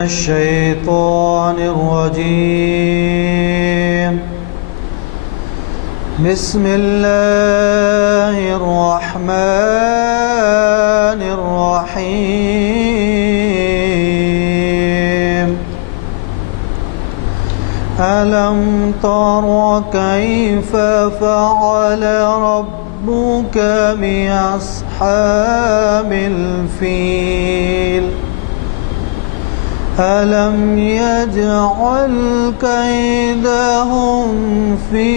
الشيطان الرجيم. بسم الله الرحمن الرحيم. ألم تر كيف فعل ربك بأصحاب الفيل؟ ألم يجعل كيدهم في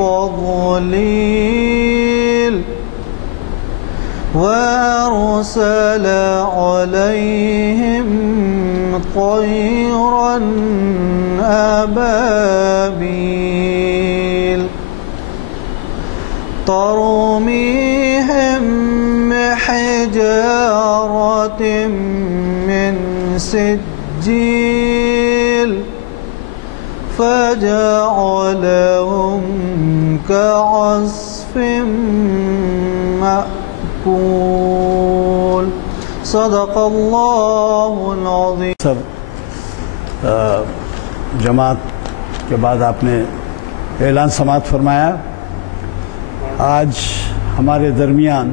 تضليل وأرسل عليهم طيرا أبابيل ترميهم بحجارة من سجيل فجعلهم كعصف مأكول. صدق اللہ العظیم. سر جماعت کے بعد آپ نے اعلان سماعت فرمایا. آج ہمارے درمیان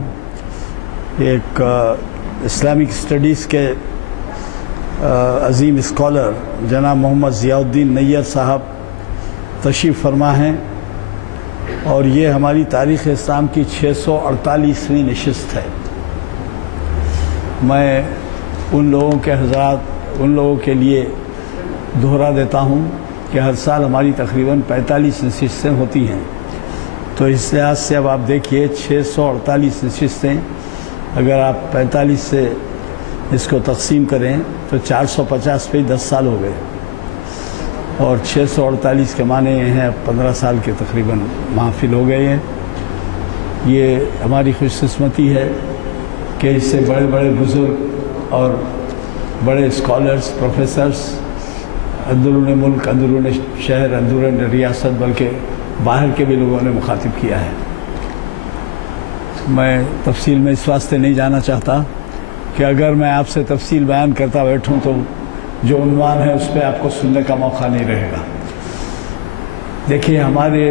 ایک اسلامک اسٹڈیز کے عظیم اسکالر جناب محمد ضیاء الدین نیّر صاحب تشریف فرما ہیں، اور یہ ہماری تاریخ اسلام کی 648ویں نشست ہے. میں ان لوگوں کے لیے دہرا دیتا ہوں کہ ہر سال ہماری تقریباً 45 نشستیں ہوتی ہیں، تو اس لحاظ سے اب آپ دیکھیے 648 نشستیں، اگر آپ 45 سے اس کو تقسیم کریں تو 450 پہ 10 سال ہو گئے، اور 648 کے معنی یہ ہیں 15 سال کے تقریباً محافل ہو گئے ہیں. یہ ہماری خوش قسمتی ہے کہ اس سے بڑے بڑے بزرگ اور بڑے اسکالرز، پروفیسرز اندرون ملک، اندرون شہر، اندرون ریاست، بلکہ باہر کے بھی لوگوں نے مخاطب کیا ہے. میں تفصیل میں اس واسطے نہیں جانا چاہتا کہ اگر میں آپ سے تفصیل بیان کرتا بیٹھوں تو جو عنوان ہے اس پہ آپ کو سننے کا موقع نہیں رہے گا. دیکھیے، ہمارے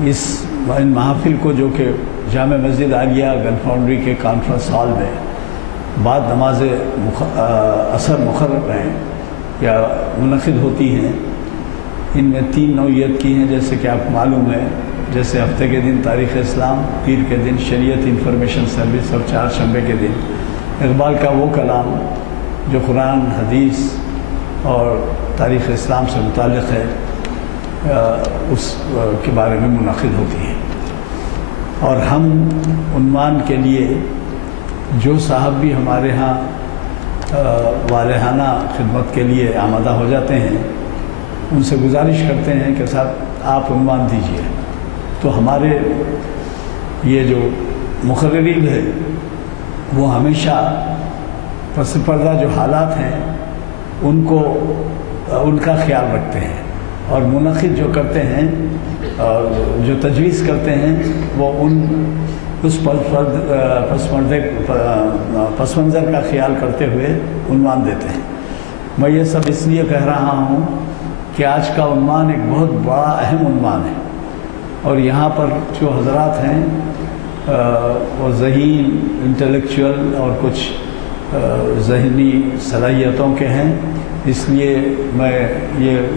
ان محافل کو جو کہ جامع مسجد عالیہ گن فاؤنڈری کے کانفرنس ہال میں بعد نماز عصر مقرر ہیں یا منعقد ہوتی ہیں، ان میں 3 نوعیت کی ہیں، جیسے کہ آپ کو معلوم ہے. جیسے ہفتے کے دن تاریخ اسلام، پیر کے دن شریعت انفارمیشن سروس، اور 4 شنبے کے دن اقبال کا وہ کلام جو قرآن، حدیث اور تاریخ اسلام سے متعلق ہے، اس کے بارے میں منعقد ہوتی ہے. اور ہم عنوان کے لیے جو صاحب بھی ہمارے ہاں والہانہ خدمت کے لیے آمادہ ہو جاتے ہیں، ان سے گزارش کرتے ہیں کہ صاحب آپ عنوان دیجئے. تو ہمارے یہ جو مقررین ہے وہ ہمیشہ پس پردہ جو حالات ہیں ان کا خیال رکھتے ہیں، اور منعقد جو کرتے ہیں، جو تجویز کرتے ہیں، وہ اس پس منظر کا خیال کرتے ہوئے عنوان دیتے ہیں. میں یہ سب اس لیے کہہ رہا ہوں کہ آج کا عنوان ایک بہت بڑا اہم عنوان ہے، اور یہاں پر جو حضرات ہیں وہ ذہین، انٹلیکچوئل اور کچھ ذہنی صلاحیتوں کے ہیں. اس لیے میں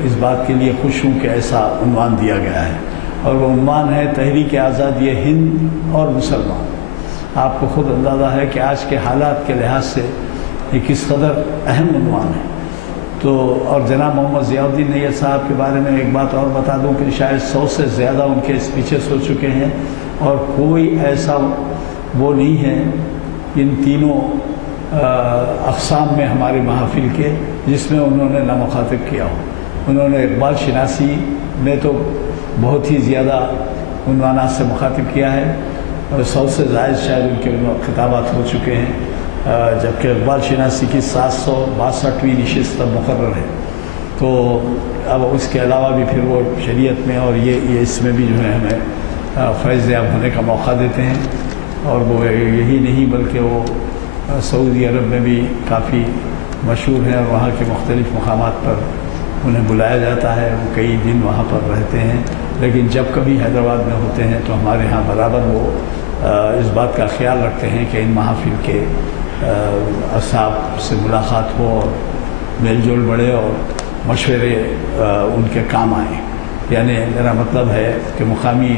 اس بات کے لیے خوش ہوں کہ ایسا عنوان دیا گیا ہے، اور وہ عنوان ہے تحریک آزادی ہند اور مسلمان. آپ کو خود اندازہ ہے کہ آج کے حالات کے لحاظ سے یہ کس قدر اہم عنوان ہے. تو اور جناب محمد ضیاء الدین نیّر صاحب کے بارے میں ایک بات اور بتا دوں کہ شاید 100 سے زیادہ ان کے اسپیچز ہو چکے ہیں، اور کوئی ایسا وہ نہیں ہے ان تینوں اقسام میں ہمارے محافل کے جس میں انہوں نے نہ مخاطب کیا ہو. انہوں نے اقبال شناسی میں تو بہت ہی زیادہ عنوانات سے مخاطب کیا ہے، اور 100 سے زائد شاید ان کے خطابات ہو چکے ہیں، جبکہ اقبال شناسی کی 762ویں نشست تب مقرر ہے. تو اب اس کے علاوہ بھی پھر وہ شریعت میں اور یہ اس میں بھی جو ہے ہمیں فیض یاب ہونے کا موقع دیتے ہیں. اور وہ یہی نہیں بلکہ وہ سعودی عرب میں بھی کافی مشہور ہیں اور وہاں کے مختلف مقامات پر انہیں بلایا جاتا ہے، وہ کئی دن وہاں پر رہتے ہیں، لیکن جب کبھی حیدرآباد میں ہوتے ہیں تو ہمارے ہاں برابر وہ اس بات کا خیال رکھتے ہیں کہ ان محافل کے اصحاب سے ملاقات ہو اور میل جول بڑھے اور مشورے ان کے کام آئیں۔ یعنی میرا مطلب ہے کہ مقامی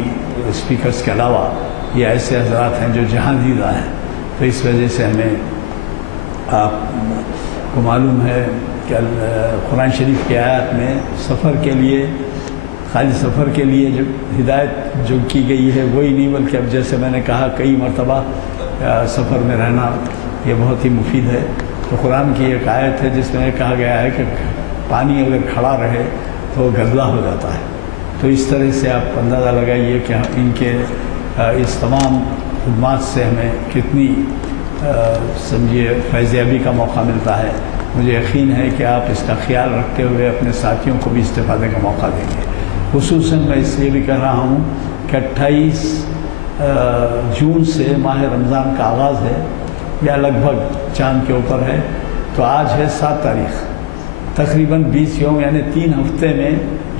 اسپیکرز کے علاوہ یہ ایسے حضرات ہیں جو جہاں دیدہ ہیں، تو اس وجہ سے ہمیں آپ کو معلوم ہے کہ قرآن شریف کی آیات میں سفر کے لیے، خالی سفر کے لیے جو ہدایت جو کی گئی ہے وہی نہیں، بلکہ اب جیسے میں نے کہا کئی مرتبہ سفر میں رہنا یہ بہت ہی مفید ہے۔ تو قرآن کی ایک آیت ہے جس میں کہا گیا ہے کہ پانی اگر کھڑا رہے تو گدلا ہو جاتا ہے۔ تو اس طرح سے آپ اندازہ لگائیے کہ ان کے اس تمام خدمات سے ہمیں کتنی سمجھیے فیض یابی کا موقع ملتا ہے۔ مجھے یقین ہے کہ آپ اس کا خیال رکھتے ہوئے اپنے ساتھیوں کو بھی استفادے کا موقع دیں گے۔ خصوصاً میں اس لیے بھی کہہ رہا ہوں کہ 28 جون سے ماہ رمضان کا آغاز ہے، یا لگ بھگ چاند کے اوپر ہے، تو آج ہے 7 تاریخ، تقریباً 20 یوم یعنی 3 ہفتے میں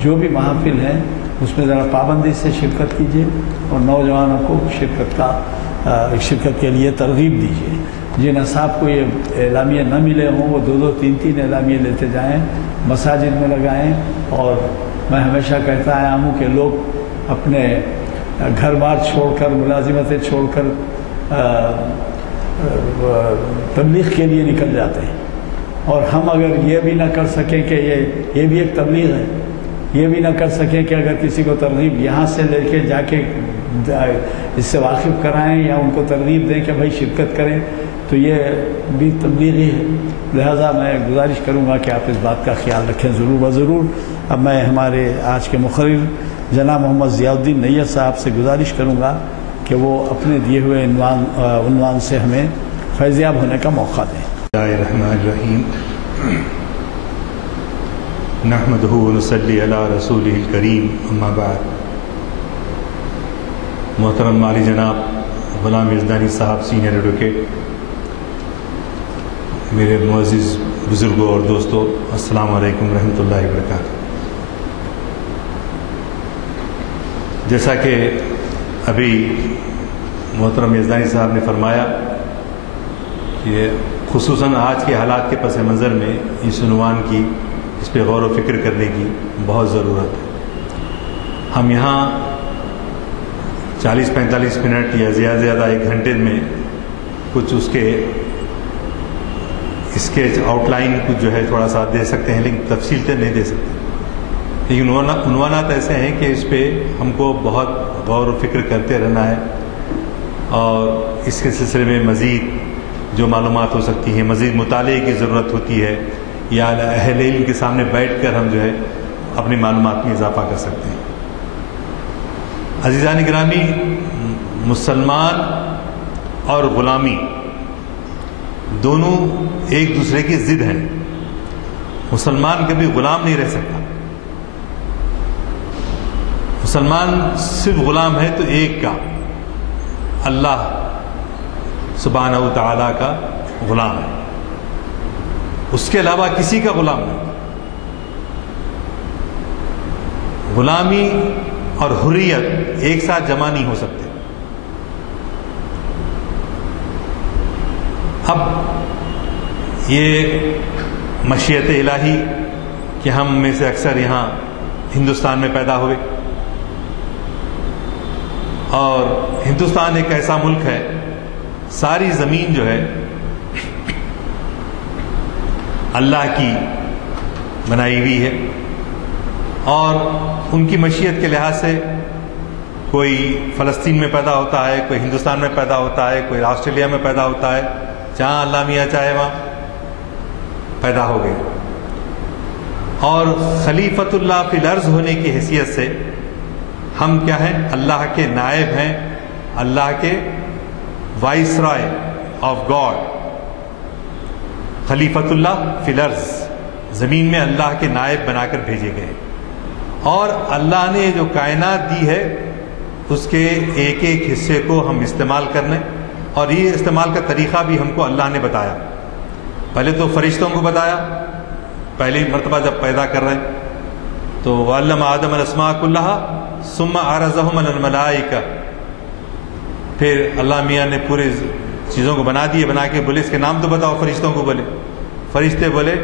جو بھی محافل ہیں اس میں ذرا پابندی سے شرکت کیجیے اور نوجوانوں کو شرکت کے لیے ترغیب دیجیے۔ جن اصحاب کو یہ اعلامیہ نہ ملے ہوں وہ 2 3 اعلامیے لیتے جائیں، مساجد میں لگائیں۔ اور میں ہمیشہ کہتا آیا ہوں کہ لوگ اپنے گھر بار چھوڑ کر، ملازمتیں چھوڑ کر تبلیغ کے لیے نکل جاتے ہیں، اور ہم اگر یہ بھی نہ کر سکیں کہ یہ بھی ایک تبلیغ ہے، یہ بھی نہ کر سکیں کہ اگر کسی کو ترغیب یہاں سے لے کے جا کے اس سے واقف کرائیں یا ان کو ترغیب دیں کہ بھائی شرکت کریں، تو یہ بھی تبلیغی ہے۔ لہذا میں گزارش کروں گا کہ آپ اس بات کا خیال رکھیں ضرور و ضرور۔ اب میں ہمارے آج کے مقرر جناب محمد ضیاء الدین نیت صاحب سے گزارش کروں گا کہ وہ اپنے دیے ہوئے عنوان سے ہمیں فیضیاب ہونے کا موقع دیں۔ بسم اللہ الرحمن الرحیم، نحمدہ ونصلی علی رسولہ الکریم، اما بعد۔ محترم معالی جناب غلام یزدانی صاحب سینئر ایڈوکیٹ، میرے معزز بزرگوں اور دوستوں، السلام علیکم ورحمۃ اللہ وبرکاتہ۔ جیسا کہ ابھی محترم یزدانی صاحب نے فرمایا کہ خصوصاً آج کے حالات کے پس منظر میں اس عنوان کی، اس پہ غور و فکر کرنے کی بہت ضرورت ہے۔ ہم یہاں 40-45 منٹ یا زیادہ سے زیادہ 1 گھنٹے میں کچھ اس کے اسکیچ آؤٹ لائن کچھ جو ہے تھوڑا سا دے سکتے ہیں، لیکن تفصیل سے نہیں دے سکتے۔ لیکن عنوانات ایسے ہیں کہ اس پہ ہم کو بہت غور و فکر کرتے رہنا ہے، اور اس کے سلسلے میں مزید جو معلومات ہو سکتی ہیں، مزید مطالعے کی ضرورت ہوتی ہے، یا اہل علم کے سامنے بیٹھ کر ہم جو ہے اپنی معلومات میں اضافہ کر سکتے ہیں۔ عزیزان گرامی، مسلمان اور غلامی دونوں ایک دوسرے کی ضد ہیں۔ مسلمان کبھی غلام نہیں رہ سکتا۔ مسلمان صرف غلام ہے تو ایک کا، اللہ سبحانہ و تعالیٰ کا غلام ہے، اس کے علاوہ کسی کا غلام نہیں۔ غلامی اور حریت ایک ساتھ جمع نہیں ہو سکتے۔ اب یہ مشیت الہی کہ ہم میں سے اکثر یہاں ہندوستان میں پیدا ہوئے، اور ہندوستان ایک ایسا ملک ہے، ساری زمین جو ہے اللہ کی بنائی ہوئی ہے، اور ان کی مشیت کے لحاظ سے کوئی فلسطین میں پیدا ہوتا ہے، کوئی ہندوستان میں پیدا ہوتا ہے، کوئی آسٹریلیا میں پیدا ہوتا ہے، جہاں اللہ میاں چاہے وہاں پیدا ہو گئے۔ اور خلیفۃ اللہ فی الارض ہونے کی حیثیت سے ہم کیا ہیں؟ اللہ کے نائب ہیں، اللہ کے وائس رائے آف گاڈ، خلیفۃ اللہ فی الارض، زمین میں اللہ کے نائب بنا کر بھیجے گئے۔ اور اللہ نے جو کائنات دی ہے اس کے ایک ایک حصے کو ہم استعمال کرنے، اور یہ استعمال کا طریقہ بھی ہم کو اللہ نے بتایا۔ پہلے تو فرشتوں کو بتایا پہلی مرتبہ جب پیدا کر رہے ہیں، تو وعلم آدم الاسماء كلها ثم عرضهم على الملائکہ، پھر اللہ میاں نے پورے چیزوں کو بنا کے بولے اس کے نام تو بتاؤ، فرشتوں کو بولے، فرشتے بولے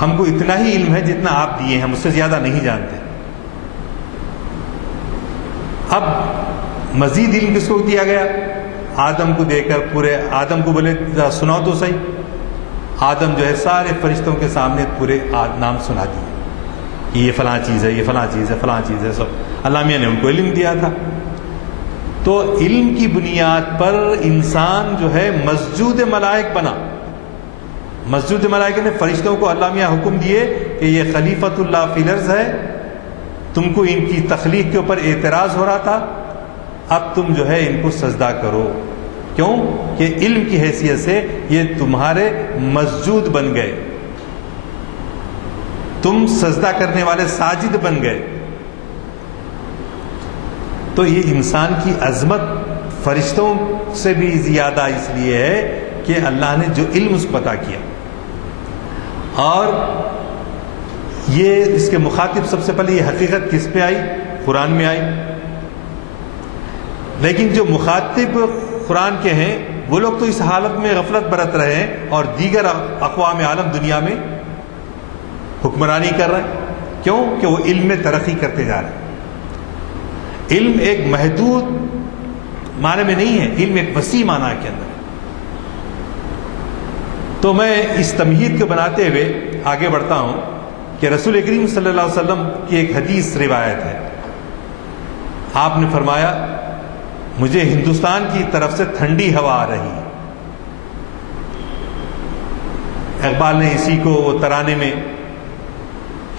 ہم کو اتنا ہی علم ہے جتنا آپ دیے ہیں، مجھ سے زیادہ نہیں جانتے۔ اب مزید علم کس کو دیا گیا؟ آدم کو دے کر پورے آدم کو بولے سناؤ تو صحیح۔ آدم جو ہے سارے فرشتوں کے سامنے پورے نام سنا دیے کہ یہ فلاں چیز ہے، یہ فلاں چیز ہے، فلاں چیز ہے، سب اللہ میاں نے ان کو علم دیا تھا۔ تو علم کی بنیاد پر انسان جو ہے مسجود ملائک بنا۔ مسجود ملائکہ نے فرشتوں کو اللہ میاں حکم دیے کہ یہ خلیفۃ اللہ فی الارض ہے، تم کو ان کی تخلیق کے اوپر اعتراض ہو رہا تھا، اب تم جو ہے ان کو سجدہ کرو۔ کیوں کہ علم کی حیثیت سے یہ تمہارے مسجود بن گئے، تم سجدہ کرنے والے ساجد بن گئے۔ تو یہ انسان کی عظمت فرشتوں سے بھی زیادہ اس لیے ہے کہ اللہ نے جو علم اس کو عطا کیا، اور یہ اس کے مخاطب سب سے پہلے یہ حقیقت کس پہ آئی؟ قرآن میں آئی۔ لیکن جو مخاطب قرآن کے ہیں وہ لوگ تو اس حالت میں غفلت برت رہے ہیں اور دیگر اقوام عالم دنیا میں حکمرانی کر رہے ہیں۔ کیوں کہ وہ علم میں ترقی کرتے جا رہے ہیں۔ علم ایک محدود معنی میں نہیں ہے، علم ایک وسیع معنی کے اندر۔ تو میں اس تمہید کو بناتے ہوئے آگے بڑھتا ہوں کہ رسول کریم صلی اللہ علیہ وسلم کی ایک حدیث روایت ہے۔ آپ نے فرمایا مجھے ہندوستان کی طرف سے ٹھنڈی ہوا آ رہی ہے۔ اقبال نے اسی کو وہ ترانے میں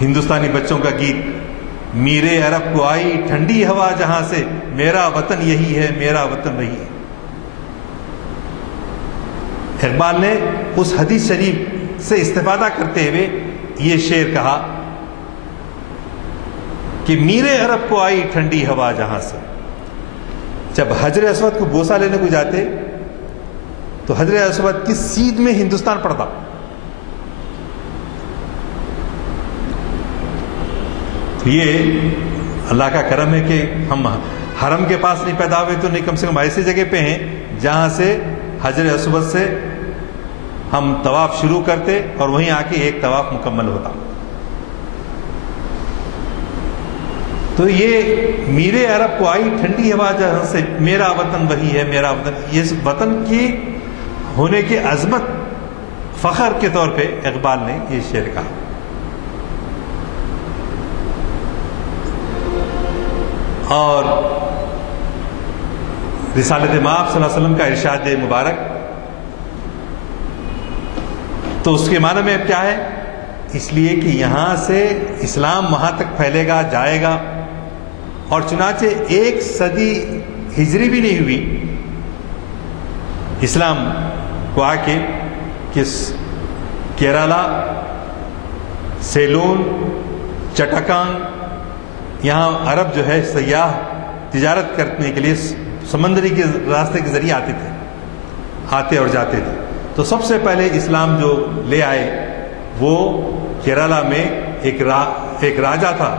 ہندوستانی بچوں کا گیت، میرے عرب کو آئی ٹھنڈی ہوا جہاں سے، میرا وطن یہی ہے، میرا وطن وہی ہے۔ اقبال نے اس حدیث شریف سے استفادہ کرتے ہوئے یہ شعر کہا کہ میرے عرب کو آئی ٹھنڈی ہوا جہاں سے۔ جب حجر اسود کو بوسہ لینے کو جاتے تو حجر اسود کی سیدھ میں ہندوستان پڑتا۔ یہ اللہ کا کرم ہے کہ ہم حرم کے پاس نہیں پیدا ہوئے تو نہیں، کم سے کم ایسی جگہ پہ ہیں جہاں سے حجر اسود سے ہم طواف شروع کرتے اور وہیں آ کے ایک طواف مکمل ہوتا۔ تو یہ میرے عرب کو آئی ٹھنڈی ہوا جہاں سے، میرا وطن وہی ہے، میرا وطن۔ اس وطن کی ہونے کی عظمت فخر کے طور پہ اقبال نے یہ شعر کہا۔ اور رسالت مآب صلی اللہ علیہ وسلم کا ارشاد مبارک، تو اس کے معنی میں کیا ہے؟ اس لیے کہ یہاں سے اسلام وہاں تک پھیلے گا، جائے گا، اور چنانچہ 1 صدی ہجری بھی نہیں ہوئی اسلام کو آ کے کس کیرالہ، سیلون، چٹاکان، یہاں عرب جو ہے سیاح تجارت کرنے کے لیے سمندری کے راستے کے ذریعے آتے اور جاتے تھے۔ تو سب سے پہلے اسلام جو لے آئے وہ کیرالہ میں ایک راجا تھا،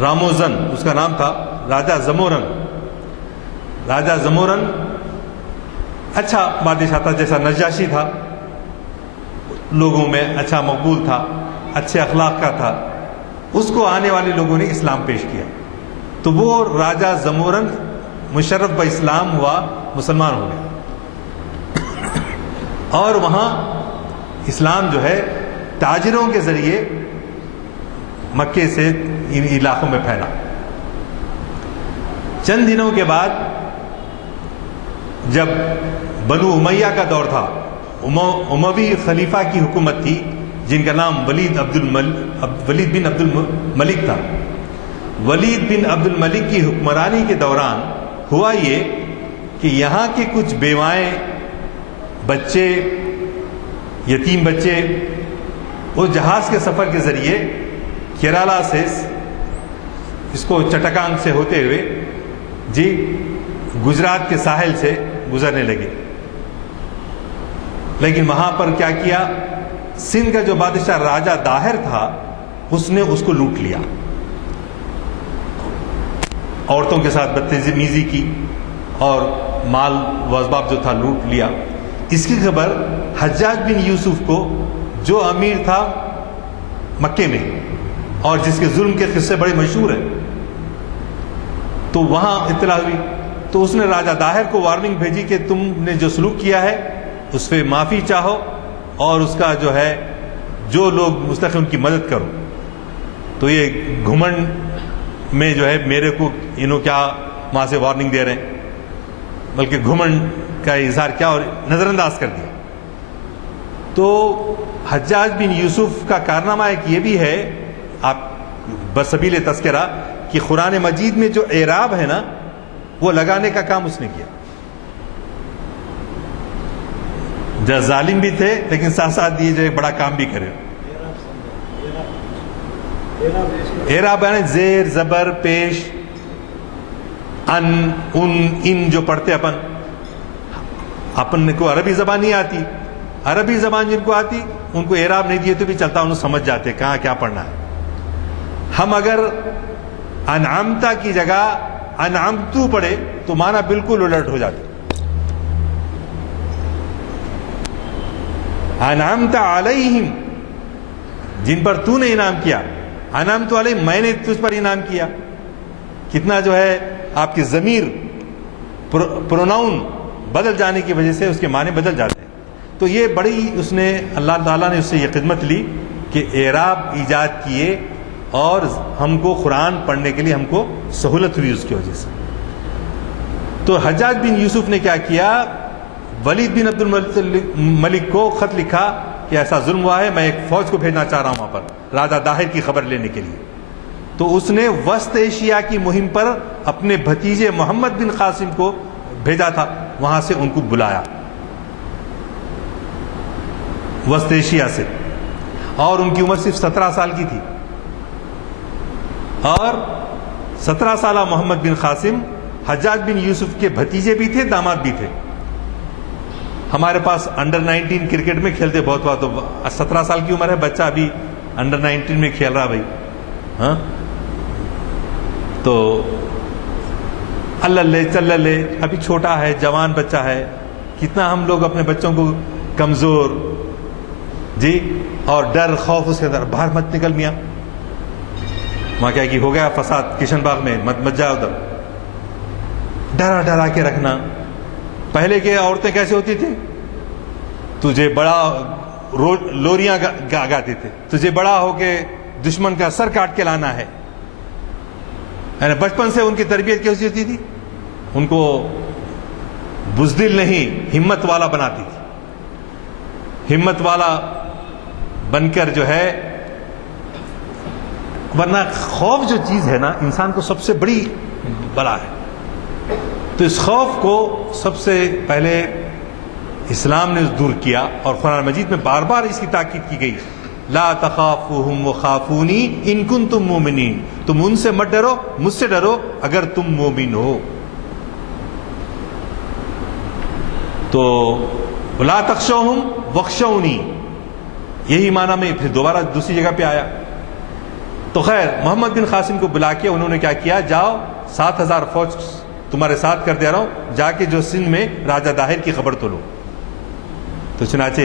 راموزن اس کا نام تھا، راجا زمورن۔ راجا زمورن اچھا بادشاہ تھا، جیسا نجاشی تھا، لوگوں میں اچھا مقبول تھا، اچھے اخلاق کا تھا۔ اس کو آنے والے لوگوں نے اسلام پیش کیا تو وہ راجا زمورن مشرف با اسلام ہوا، مسلمان ہو گیا، اور وہاں اسلام جو ہے تاجروں کے ذریعے مکے سے ان علاقوں میں پھیلا۔ چند دنوں کے بعد جب بنو امیہ کا دور تھا، اموی خلیفہ کی حکومت تھی جن کا نام ولید بن عبد الملک تھا۔ ولید بن عبد الملک کی حکمرانی کے دوران ہوا یہ کہ یہاں کے کچھ بیوائیں، بچے، یتیم بچے، وہ جہاز کے سفر کے ذریعے کیرالہ سے اس کو چٹاکان سے ہوتے ہوئے گجرات کے ساحل سے گزرنے لگے۔ لیکن وہاں پر کیا کیا، سندھ کا جو بادشاہ راجہ داہر تھا اس نے اس کو لوٹ لیا، عورتوں کے ساتھ بدتمیزی کی اور مال و اسباب جو تھا لوٹ لیا۔ اس کی خبر حجاج بن یوسف کو، جو امیر تھا مکے میں اور جس کے ظلم کے قصے بڑے مشہور ہیں، تو وہاں اطلاع ہوئی، تو اس نے راجہ داہر کو وارننگ بھیجی کہ تم نے جو سلوک کیا ہے اس پہ معافی چاہو اور اس کا جو ہے جو لوگ مستقل ان کی مدد کرو۔ تو یہ گھمنڈ میں جو ہے میرے کو انہوں کیا وہاں سے وارننگ دے رہے ہیں، بلکہ گھمنڈ کا اظہار کیا اور نظر انداز کر دیا۔ تو حجاج بن یوسف کا کارنامہ ایک یہ بھی ہے، آپ بسبیل تذکرہ، کہ قرآن مجید میں جو اعراب ہے نا وہ لگانے کا کام اس نے کیا۔ جو ظالم بھی تھے لیکن ساتھ ساتھ یہ جو ایک بڑا کام بھی کرے۔ اعراب یعنی زیر زبر پیش ان ان جو پڑھتے اپن کو عربی زبان نہیں آتی، عربی زبان جن کو آتی ان کو اعراب نہیں دیے تو بھی چلتا، انہوں سمجھ جاتے کہاں کیا پڑھنا ہے۔ ہم اگر انعمتا کی جگہ انعمتو پڑھے تو معنی بالکل الٹ ہو جاتے۔ انعمت علیہم، جن پر تو نے انعام کیا، انعمت علیہم میں نے تجھ پر انعام کیا۔ کتنا جو ہے آپ کی ضمیر پروناؤن بدل جانے کی وجہ سے اس کے معنی بدل جاتے ہیں۔ تو یہ بڑی اس نے اللہ تعالیٰ نے اس سے یہ خدمت لی کہ اعراب ایجاد کیے اور ہم کو قرآن پڑھنے کے لیے ہم کو سہولت ہوئی اس کی وجہ سے۔ تو حجاج بن یوسف نے کیا کیا، ولید بن عبد الملک کو خط لکھا کہ ایسا ظلم ہوا ہے، میں ایک فوج کو بھیجنا چاہ رہا ہوں وہاں پر راجہ داہر کی خبر لینے کے لیے۔ تو اس نے وسط ایشیا کی مہم پر اپنے بھتیجے محمد بن قاسم کو بھیجا تھا، وہاں سے ان کو بلایا وسط ایشیا سے، اور ان کی عمر صرف 17 سال کی تھی، اور 17 سالہ محمد بن قاسم حجاج بن یوسف کے بھتیجے بھی تھے، داماد بھی تھے۔ ہمارے پاس انڈر 19 کرکٹ میں کھیلتے بہت بات، تو 17 سال کی عمر ہے، بچہ ابھی انڈر 19 میں کھیل رہا بھائی، ہاں تو اللہ چل لے، ابھی چھوٹا ہے، جوان بچہ ہے۔ کتنا ہم لوگ اپنے بچوں کو کمزور جی اور ڈر خوف اس کے اندر، باہر مت نکل میاں، وہاں کیا کہ ہو گیا فساد کشن باغ میں، مت جا ادھر، ڈرا ڈرا کے رکھنا۔ پہلے کے عورتیں کیسے ہوتی تھی، تجھے بڑا لوریاں گاتے تھے، تجھے بڑا ہو کے دشمن کا سر کاٹ کے لانا ہے، یعنی بچپن سے ان کی تربیت کیسی ہوتی تھی، ان کو بزدل نہیں ہمت والا بناتی تھی، ہمت والا بن کر جو ہے، ورنہ خوف جو چیز ہے نا انسان کو سب سے بڑی بلا ہے۔ تو اس خوف کو سب سے پہلے اسلام نے دور کیا، اور قرآن مجید میں بار بار اس کی تاکید کی گئی، لا تخافوہم وخافونی ان کنتم مومنین، تم ان سے مت ڈرو، مجھ سے ڈرو اگر تم مومن ہو۔ تو لا تخشوہم وخشونی، یہی معنی میں پھر دوبارہ دوسری جگہ پہ آیا۔ تو خیر محمد بن قاسم کو بلا کے انہوں نے کیا کیا، جاؤ 7000 فوج تمہارے ساتھ کر دے رہا ہوں، جا کے جو سندھ میں راجہ داہر کی خبر تو لو۔ تو چنانچہ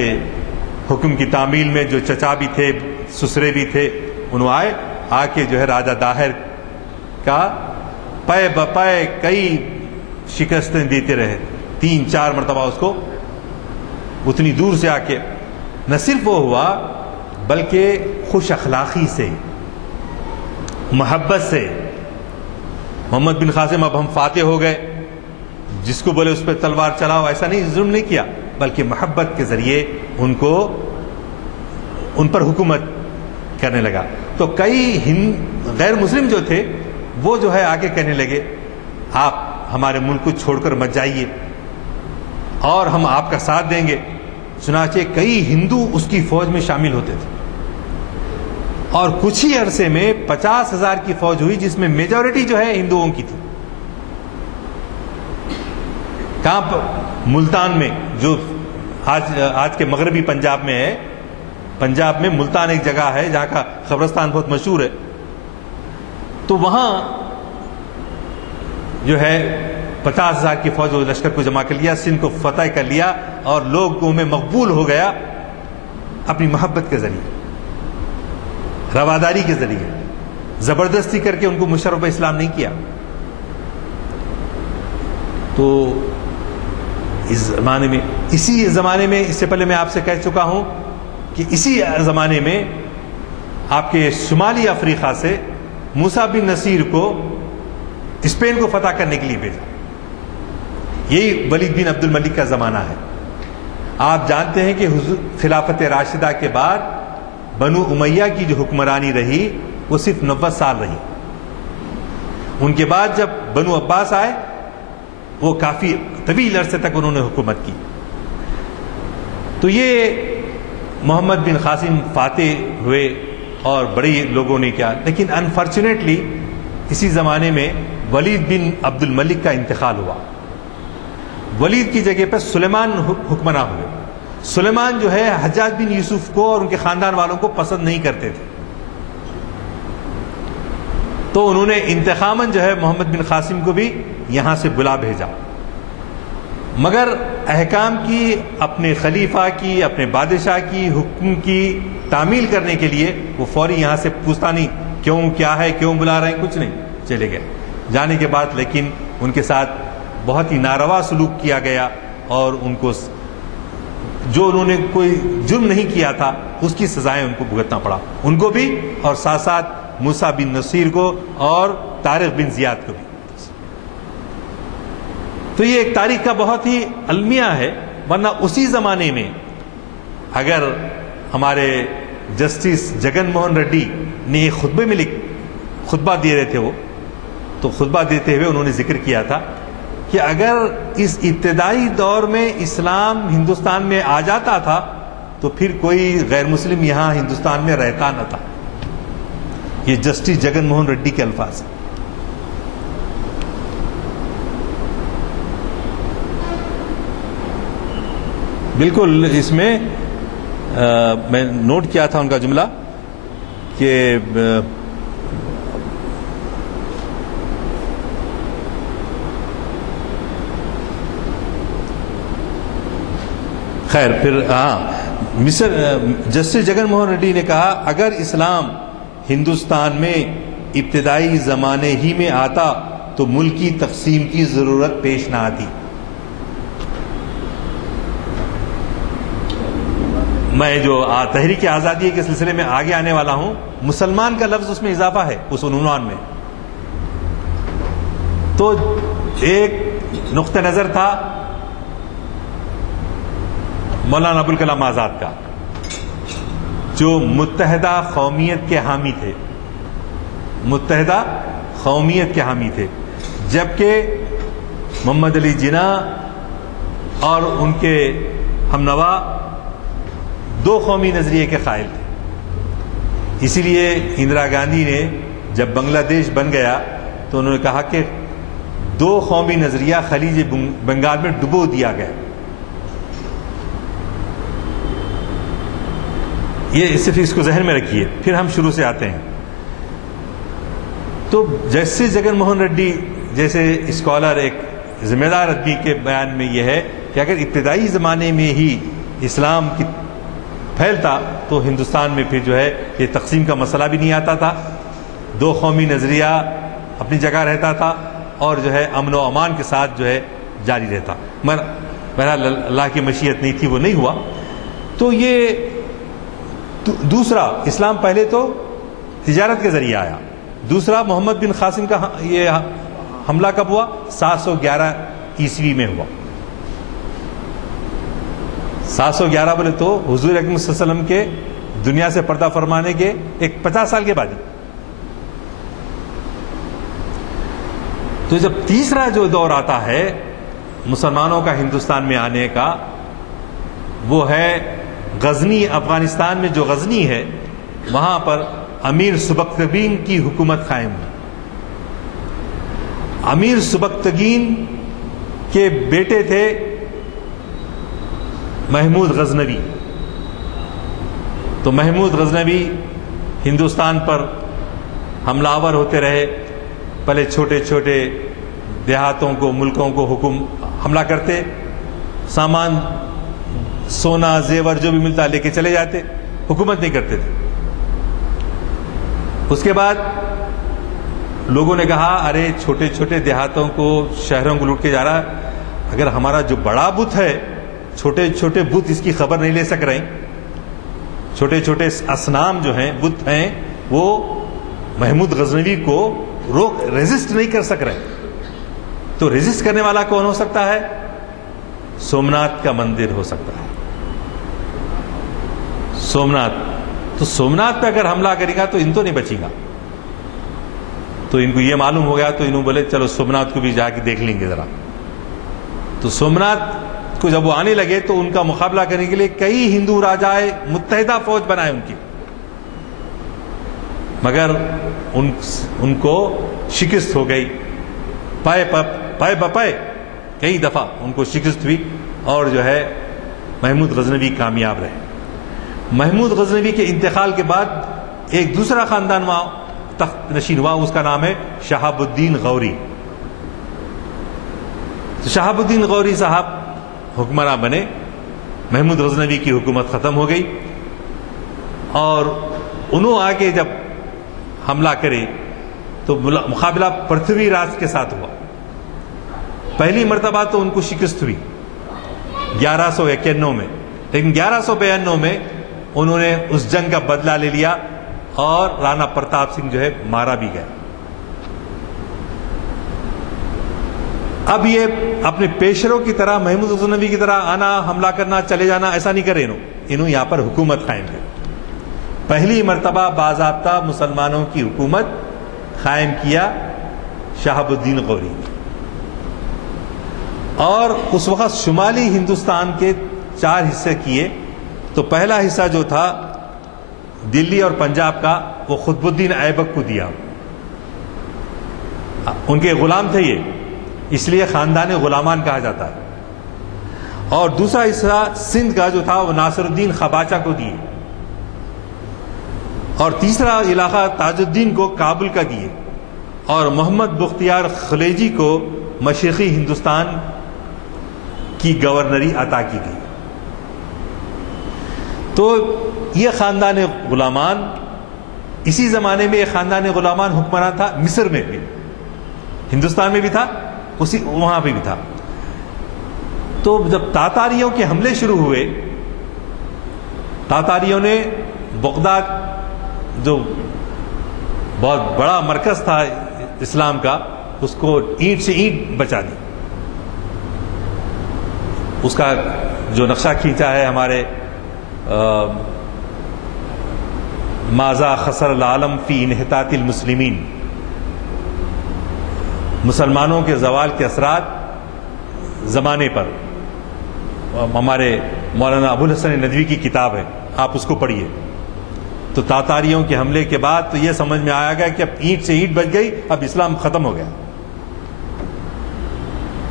حکم کی تعمیل میں جو چچا بھی تھے، سسرے بھی تھے، انہوں آئے، آ کے جو ہے راجہ داہر کا پے بپے کئی شکستیں دیتے رہے، 3-4 مرتبہ اس کو اتنی دور سے آ کے، نہ صرف وہ ہوا بلکہ خوش اخلاقی سے، محبت سے۔ محمد بن قاسم اب ہم فاتح ہو گئے، جس کو بولے اس پہ تلوار چلاؤ، ایسا نہیں، ظلم نہیں کیا، بلکہ محبت کے ذریعے ان پر حکومت کرنے لگا۔ تو کئی غیر مسلم جو تھے وہ جو ہے آگے کہنے لگے، آپ ہمارے ملک کو چھوڑ کر مت جائیے اور ہم آپ کا ساتھ دیں گے۔ چنانچہ کئی ہندو اس کی فوج میں شامل ہوتے تھے، اور کچھ ہی عرصے میں 50,000 کی فوج ہوئی، جس میں میجورٹی جو ہے ہندوؤں کی تھی۔ کہاں پر؟ ملتان میں، جو آج کے مغربی پنجاب میں ہے. پنجاب میں ملتان ایک جگہ ہے جہاں کا قبرستان بہت مشہور ہے. تو وہاں جو ہے 50,000 کی فوج و لشکر کو جمع کر لیا, سندھ کو فتح کر لیا, اور لوگوں میں مقبول ہو گیا اپنی محبت کے ذریعے, رواداری کے ذریعے. زبردستی کر کے ان کو مشرف اسلام نہیں کیا. تو اس زمانے میں اس سے پہلے میں آپ سے کہہ چکا ہوں کہ اسی زمانے میں آپ کے شمالی افریقہ سے موسیٰ بن نصیر کو اسپین کو فتح کرنے کے لیے بھیجا. یہی ولید بن عبد الملک کا زمانہ ہے. آپ جانتے ہیں کہ خلافت راشدہ کے بعد بنو امیہ کی جو حکمرانی رہی وہ صرف 90 سال رہی. ان کے بعد جب بنو عباس آئے وہ کافی طویل عرصے تک انہوں نے حکومت کی. تو یہ محمد بن قاسم فاتح ہوئے اور بڑے لوگوں نے کیا, لیکن انفارچونیٹلی اسی زمانے میں ولید بن عبد الملک کا انتقال ہوا. ولید کی جگہ پر سلیمان حکمراں ہوئے. سلیمان جو ہے حجاج بن یوسف کو اور ان کے خاندان والوں کو پسند نہیں کرتے تھے, تو انہوں نے انتقاماً جو ہے محمد بن قاسم کو بھی یہاں سے بلا بھیجا. مگر احکام کی, اپنے خلیفہ کی, اپنے بادشاہ کی حکم کی تعمیل کرنے کے لیے وہ فوری یہاں سے پوچھتا نہیں کیوں, کیا ہے, کیوں بلا رہے ہیں, کچھ نہیں, چلے گئے. جانے کے بعد لیکن ان کے ساتھ بہت ہی ناروا سلوک کیا گیا, اور ان کو جو انہوں نے کوئی جرم نہیں کیا تھا اس کی سزائیں ان کو بھگتنا پڑا, ان کو بھی, اور ساتھ ساتھ موسیٰ بن نصیر کو اور طارق بن زیاد کو بھی. تو یہ ایک تاریخ کا بہت ہی المیہ ہے. ورنہ اسی زمانے میں اگر ہمارے جسٹس جگن موہن ریڈی نے ایک خطبے میں خطبہ دے رہے تھے, وہ تو خطبہ دیتے ہوئے انہوں نے ذکر کیا تھا کہ اگر اس ابتدائی دور میں اسلام ہندوستان میں آ جاتا تھا تو پھر کوئی غیر مسلم یہاں ہندوستان میں رہتا نہ تھا. یہ جسٹس جگن موہن ریڈی کے الفاظ ہیں. بالکل اس میں میں نوٹ کیا تھا ان کا جملہ کہ خیر پھر مصر جسٹس جگن موہن ریڈی نے کہا اگر اسلام ہندوستان میں ابتدائی زمانے ہی میں آتا تو ملکی تقسیم کی ضرورت پیش نہ آتی. میں جو تحریک آزادی کے سلسلے میں آگے آنے والا ہوں, مسلمان کا لفظ اس میں اضافہ ہے اس عنوان میں. تو ایک نقطہ نظر تھا مولانا ابوالکلام آزاد کا, جو متحدہ قومیت کے حامی تھے, متحدہ قومیت کے حامی تھے, جبکہ محمد علی جناح اور ان کے ہمنوا دو قومی نظریے کے قائل تھے. اسی لیے اندرا گاندھی نے جب بنگلہ دیش بن گیا تو انہوں نے کہا کہ دو قومی نظریہ خلیج بنگال میں ڈبو دیا گیا. یہ صرف اس کو ذہن میں رکھیے. پھر ہم شروع سے آتے ہیں. تو جسٹس جگن موہن ریڈی جیسے اسکالر, ایک ذمہ دار آدمی کے بیان میں یہ ہے کہ اگر ابتدائی زمانے میں ہی اسلام کی پھیلتا تو ہندوستان میں پھر جو ہے یہ تقسیم کا مسئلہ بھی نہیں آتا تھا, دو قومی نظریہ اپنی جگہ رہتا تھا, اور جو ہے امن و امان کے ساتھ جو ہے جاری رہتا. بہرحال اللہ کی مشیت نہیں تھی, وہ نہیں ہوا. تو یہ دوسرا, اسلام پہلے تو تجارت کے ذریعے آیا. دوسرا, محمد بن قاسم کا یہ حملہ کب ہوا؟ 711 عیسوی میں ہوا. 711 بولے تو حضور اکرم صلی اللہ علیہ وسلم کے دنیا سے پردہ فرمانے کے ایک 50 سال کے بعد. تو جب تیسرا جو دور آتا ہے مسلمانوں کا ہندوستان میں آنے کا, وہ ہے غزنی. افغانستان میں جو غزنی ہے وہاں پر امیر سبکتگین کی حکومت قائم ہوئی. امیر سبکتگین کے بیٹے تھے محمود غزنوی. تو محمود غزنوی ہندوستان پر حملہ آور ہوتے رہے. پہلے چھوٹے چھوٹے دیہاتوں کو، ملکوں کو حملہ کرتے، سامان سونا زیور جو بھی ملتا لے کے چلے جاتے، حکومت نہیں کرتے تھے. اس کے بعد لوگوں نے کہا ارے چھوٹے چھوٹے دیہاتوں کو، شہروں کو لوٹ کے جا رہا، اگر ہمارا جو بڑا بت ہے، چھوٹے چھوٹے بت اس کی خبر نہیں لے سک رہے، چھوٹے چھوٹے اصنام جو ہیں، بت ہیں، وہ محمود غزنوی کو ریزسٹ نہیں کر سک رہے. تو ریزسٹ کرنے والا کون ہو سکتا ہے؟ سومناتھ کا مندر ہو سکتا ہے. سومناتھ. تو سومناتھ پہ اگر حملہ کرے گا تو ان تو نہیں بچے گا. تو ان کو یہ معلوم ہو گیا، تو انہوں بولے چلو سومناتھ کو بھی جا کے دیکھ لیں گے ذرا. تو سومناتھ کو جب وہ آنے لگے تو ان کا مقابلہ کرنے کے لیے کئی ہندو راجائے متحدہ فوج بنائے ان کی، مگر ان کو شکست ہو گئی. پائے بپائے کئی دفعہ ان کو شکست ہوئی، اور جو ہے محمود غزنوی کامیاب رہے. محمود غزنوی کے انتقال کے بعد ایک دوسرا خاندان وہاں تخت نشین ہوا، اس کا نام ہے شہاب الدین غوری. شہاب الدین غوری صاحب حکمراں بنے. محمود غزنوی کی حکومت ختم ہو گئی، اور انہوں آگے جب حملہ کرے تو مقابلہ پرتھوی راج کے ساتھ ہوا. پہلی مرتبہ تو ان کو شکست ہوئی 1191 میں، لیکن 1192 میں انہوں نے اس جنگ کا بدلہ لے لیا، اور رانا پرتاپ سنگھ جو ہے مارا بھی گیا. اب یہ اپنے پیشروں کی طرح، محمود غزنوی کی طرح آنا، حملہ کرنا، چلے جانا ایسا نہیں کرے. انہوں یہاں پر حکومت قائم کی. پہلی مرتبہ باضابطہ مسلمانوں کی حکومت قائم کیا شہاب الدین غوری. اور اس وقت شمالی ہندوستان کے 4 حصے کیے. تو پہلا حصہ جو تھا دلی اور پنجاب کا، وہ قطب الدین ایبک کو دیا. ان کے غلام تھے یہ، اس لیے خاندان غلامان کہا جاتا ہے. اور دوسرا حصہ سندھ کا جو تھا وہ ناصر الدین خباچہ کو دیے. اور تیسرا علاقہ تاج الدین کو کابل کا دیے. اور محمد بختیار خلیجی کو مشرقی ہندوستان کی گورنری عطا کی گئی. تو یہ خاندان غلامان، اسی زمانے میں یہ خاندان غلامان حکمران تھا مصر میں بھی، ہندوستان میں بھی تھا، وہاں پہ بھی تھا. تو جب تاتاریوں کے حملے شروع ہوئے، تاتاریوں نے بغداد جو بہت بڑا مرکز تھا اسلام کا، اس کو اینٹ سے اینٹ بچا دی. اس کا جو نقشہ کھینچا ہے ہمارے ماذا خسر العالم فی انحطاط المسلمین، مسلمانوں کے زوال کے اثرات زمانے پر، ہمارے مولانا ابو الحسن ندوی کی کتاب ہے، آپ اس کو پڑھیے. تو تاتاریوں کے حملے کے بعد تو یہ سمجھ میں آیا گیا کہ اب اینٹ سے اینٹ بچ گئی، اب اسلام ختم ہو گیا.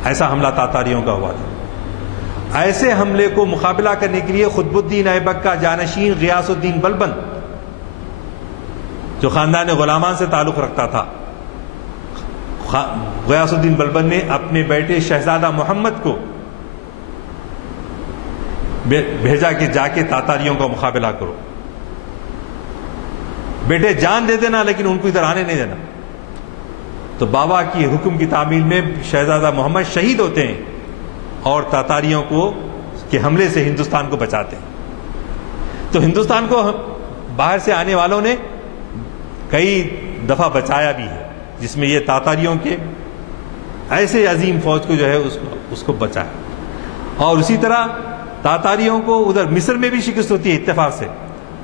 ایسا حملہ تاتاریوں کا ہوا تھا. ایسے حملے کو مقابلہ کرنے کے لیے قطب الدین ایبک کا جانشین غیاث الدین بلبن، جو خاندان غلامان سے تعلق رکھتا تھا، غیاث الدین بلبن نے اپنے بیٹے شہزادہ محمد کو بھیجا کہ جا کے تاتاریوں کا مقابلہ کرو. بیٹے جان دے دینا لیکن ان کو ادھر آنے نہیں دینا. تو بابا کی حکم کی تعمیل میں شہزادہ محمد شہید ہوتے ہیں، اور تاتاریوں کو کے حملے سے ہندوستان کو بچاتے ہیں. تو ہندوستان کو باہر سے آنے والوں نے کئی دفعہ بچایا بھی ہے، جس میں یہ تاتاریوں کے ایسے عظیم فوج کو جو ہے اس کو بچایا. اور اسی طرح تاتاریوں کو ادھر مصر میں بھی شکست ہوتی ہے اتفاق سے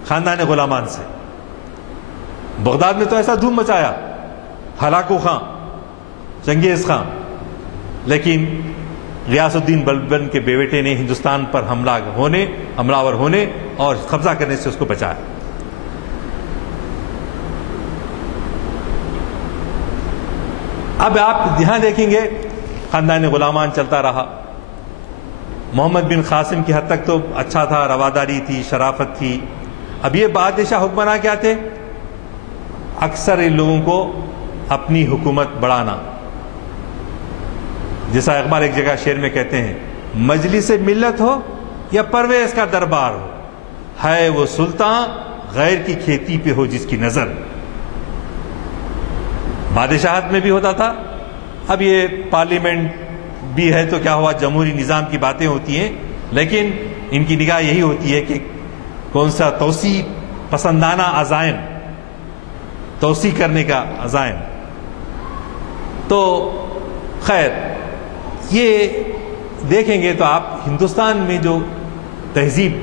خاندان غلامان سے. بغداد میں تو ایسا دھوم مچایا ہلاکو خان، چنگیز خان، لیکن غیاث الدین بلبن کے بیٹے نے ہندوستان پر حملہ آور ہونے اور قبضہ کرنے سے اس کو بچایا. اب آپ یہاں دیکھیں گے خاندان غلامان چلتا رہا. محمد بن قاسم کی حد تک تو اچھا تھا، رواداری تھی، شرافت تھی. اب یہ بادشاہ حکمراں کیا تھے؟ اکثر ان لوگوں کو اپنی حکومت بڑھانا. جیسا اقبال ایک جگہ شعر میں کہتے ہیں، مجلس ملت ہو یا پرویز کا دربار ہو، ہے وہ سلطان غیر کی کھیتی پہ ہو جس کی نظر. بادشاہت میں بھی ہوتا تھا. اب یہ پارلیمنٹ بھی ہے تو کیا ہوا، جمہوری نظام کی باتیں ہوتی ہیں، لیکن ان کی نگاہ یہی ہوتی ہے کہ کون سا توسیع پسندانہ عزائم، توسیع کرنے کا عزائم. تو خیر یہ دیکھیں گے تو آپ ہندوستان میں جو تہذیب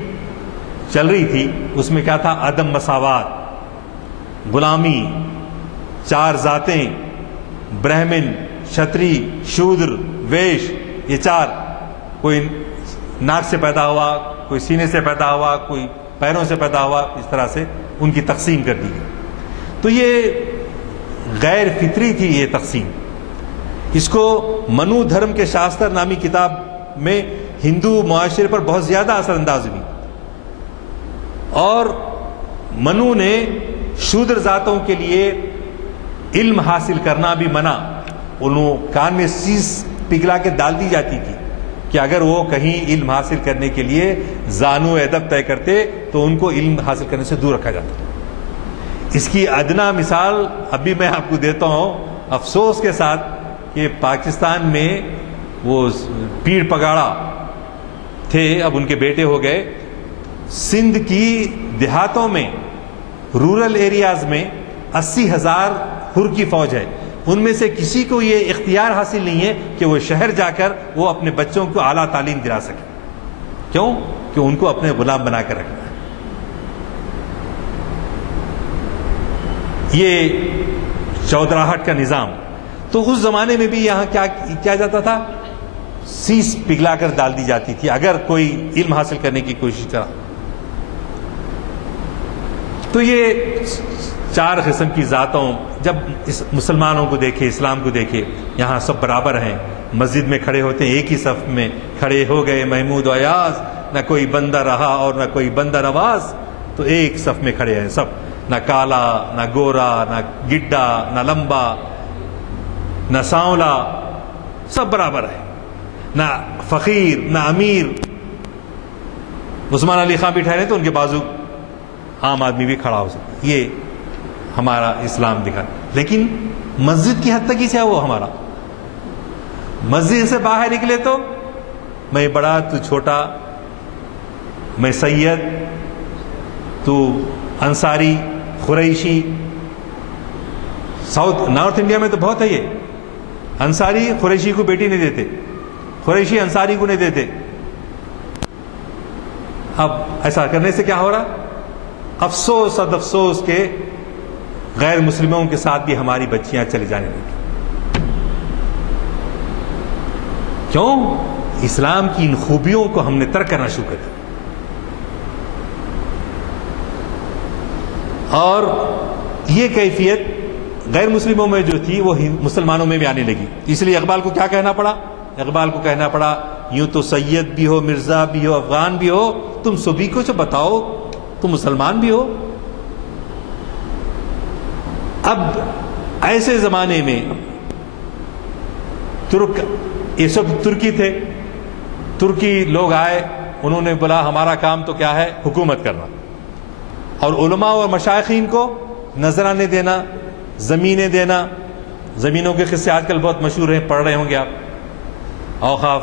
چل رہی تھی اس میں کیا تھا؟ عدم مساوات، غلامی، چار ذاتیں، برہمن، چھتری، شودر، ویش، یہ چار، کوئی ناک سے پیدا ہوا، کوئی سینے سے پیدا ہوا، کوئی پیروں سے پیدا ہوا، اس طرح سے ان کی تقسیم کر دی گئی. تو یہ غیر فطری تھی یہ تقسیم. اس کو منو دھرم کے شاستر نامی کتاب میں ہندو معاشرے پر بہت زیادہ اثر انداز ہوئی، اور منو نے شودر ذاتوں کے لیے علم حاصل کرنا بھی منع. انہوں کان میں سیس پگھلا کے ڈال دی جاتی تھی کہ اگر وہ کہیں علم حاصل کرنے کے لیے زانو ادب طے کرتے تو ان کو علم حاصل کرنے سے دور رکھا جاتا. اس کی ادنا مثال ابھی میں آپ کو دیتا ہوں افسوس کے ساتھ کہ پاکستان میں وہ پیر پگاڑا تھے، اب ان کے بیٹے ہو گئے. سندھ کی دیہاتوں میں، رورل ایریاز میں 80,000 حر کی فوج ہے. ان میں سے کسی کو یہ اختیار حاصل نہیں ہے کہ وہ شہر جا کر وہ اپنے بچوں کو اعلیٰ تعلیم دلا سکے. کیوں؟ کہ ان کو اپنے غلام بنا کر رکھنا ہے. یہ چودراہٹ کا نظام. تو اس زمانے میں بھی یہاں کیا جاتا تھا؟ سیس پگھلا کر ڈال دی جاتی تھی اگر کوئی علم حاصل کرنے کی کوشش کرا. تو یہ چار قسم کی ذاتوں، جب اس مسلمانوں کو دیکھے، اسلام کو دیکھے، یہاں سب برابر ہیں. مسجد میں کھڑے ہوتے ہیں، ایک ہی صف میں کھڑے ہو گئے محمود و ایاز، نہ کوئی بندہ رہا اور نہ کوئی بندہ نواز. تو ایک صف میں کھڑے ہیں سب، نہ کالا، نہ گورا، نہ گڈا، نہ لمبا، نہ سانولا، سب برابر ہے. نہ فقیر نہ امیر. عثمان علی خان بھی ٹھہرے تو ان کے بازو عام آدمی بھی کھڑا ہو سکتا. یہ ہمارا اسلام دکھا. لیکن مسجد کی حد تک ہی سے وہ ہمارا. مسجد سے باہر نکلے تو میں بڑا تو چھوٹا، میں سید تو انصاری، قریشی. نارتھ انڈیا میں تو بہت ہے یہ. انصاری قریشی کو بیٹی نہیں دیتے، قریشی انصاری کو نہیں دیتے. اب ایسا کرنے سے کیا ہو رہا؟ افسوس اور افسوس کے غیر مسلموں کے ساتھ بھی ہماری بچیاں چلے جانے لگی. کیوں؟ اسلام کی ان خوبیوں کو ہم نے ترک کرنا شروع کر دیا. اور یہ کیفیت غیر مسلموں میں جو تھی وہ مسلمانوں میں بھی آنے لگی. اس لیے اقبال کو کیا کہنا پڑا؟ اقبال کو کہنا پڑا یوں تو سید بھی ہو، مرزا بھی ہو، افغان بھی ہو، تم سبھی کو جو بتاؤ تم مسلمان بھی ہو. اب ایسے زمانے میں ترک، یہ سب ترکی تھے، ترکی لوگ آئے، انہوں نے بولا ہمارا کام تو کیا ہے؟ حکومت کرنا. اور علماء اور مشائخین کو نذرانے دینا، زمینیں دینا. زمینوں کے قصے آج کل بہت مشہور ہیں، پڑھ رہے ہوں گے آپ. اوقاف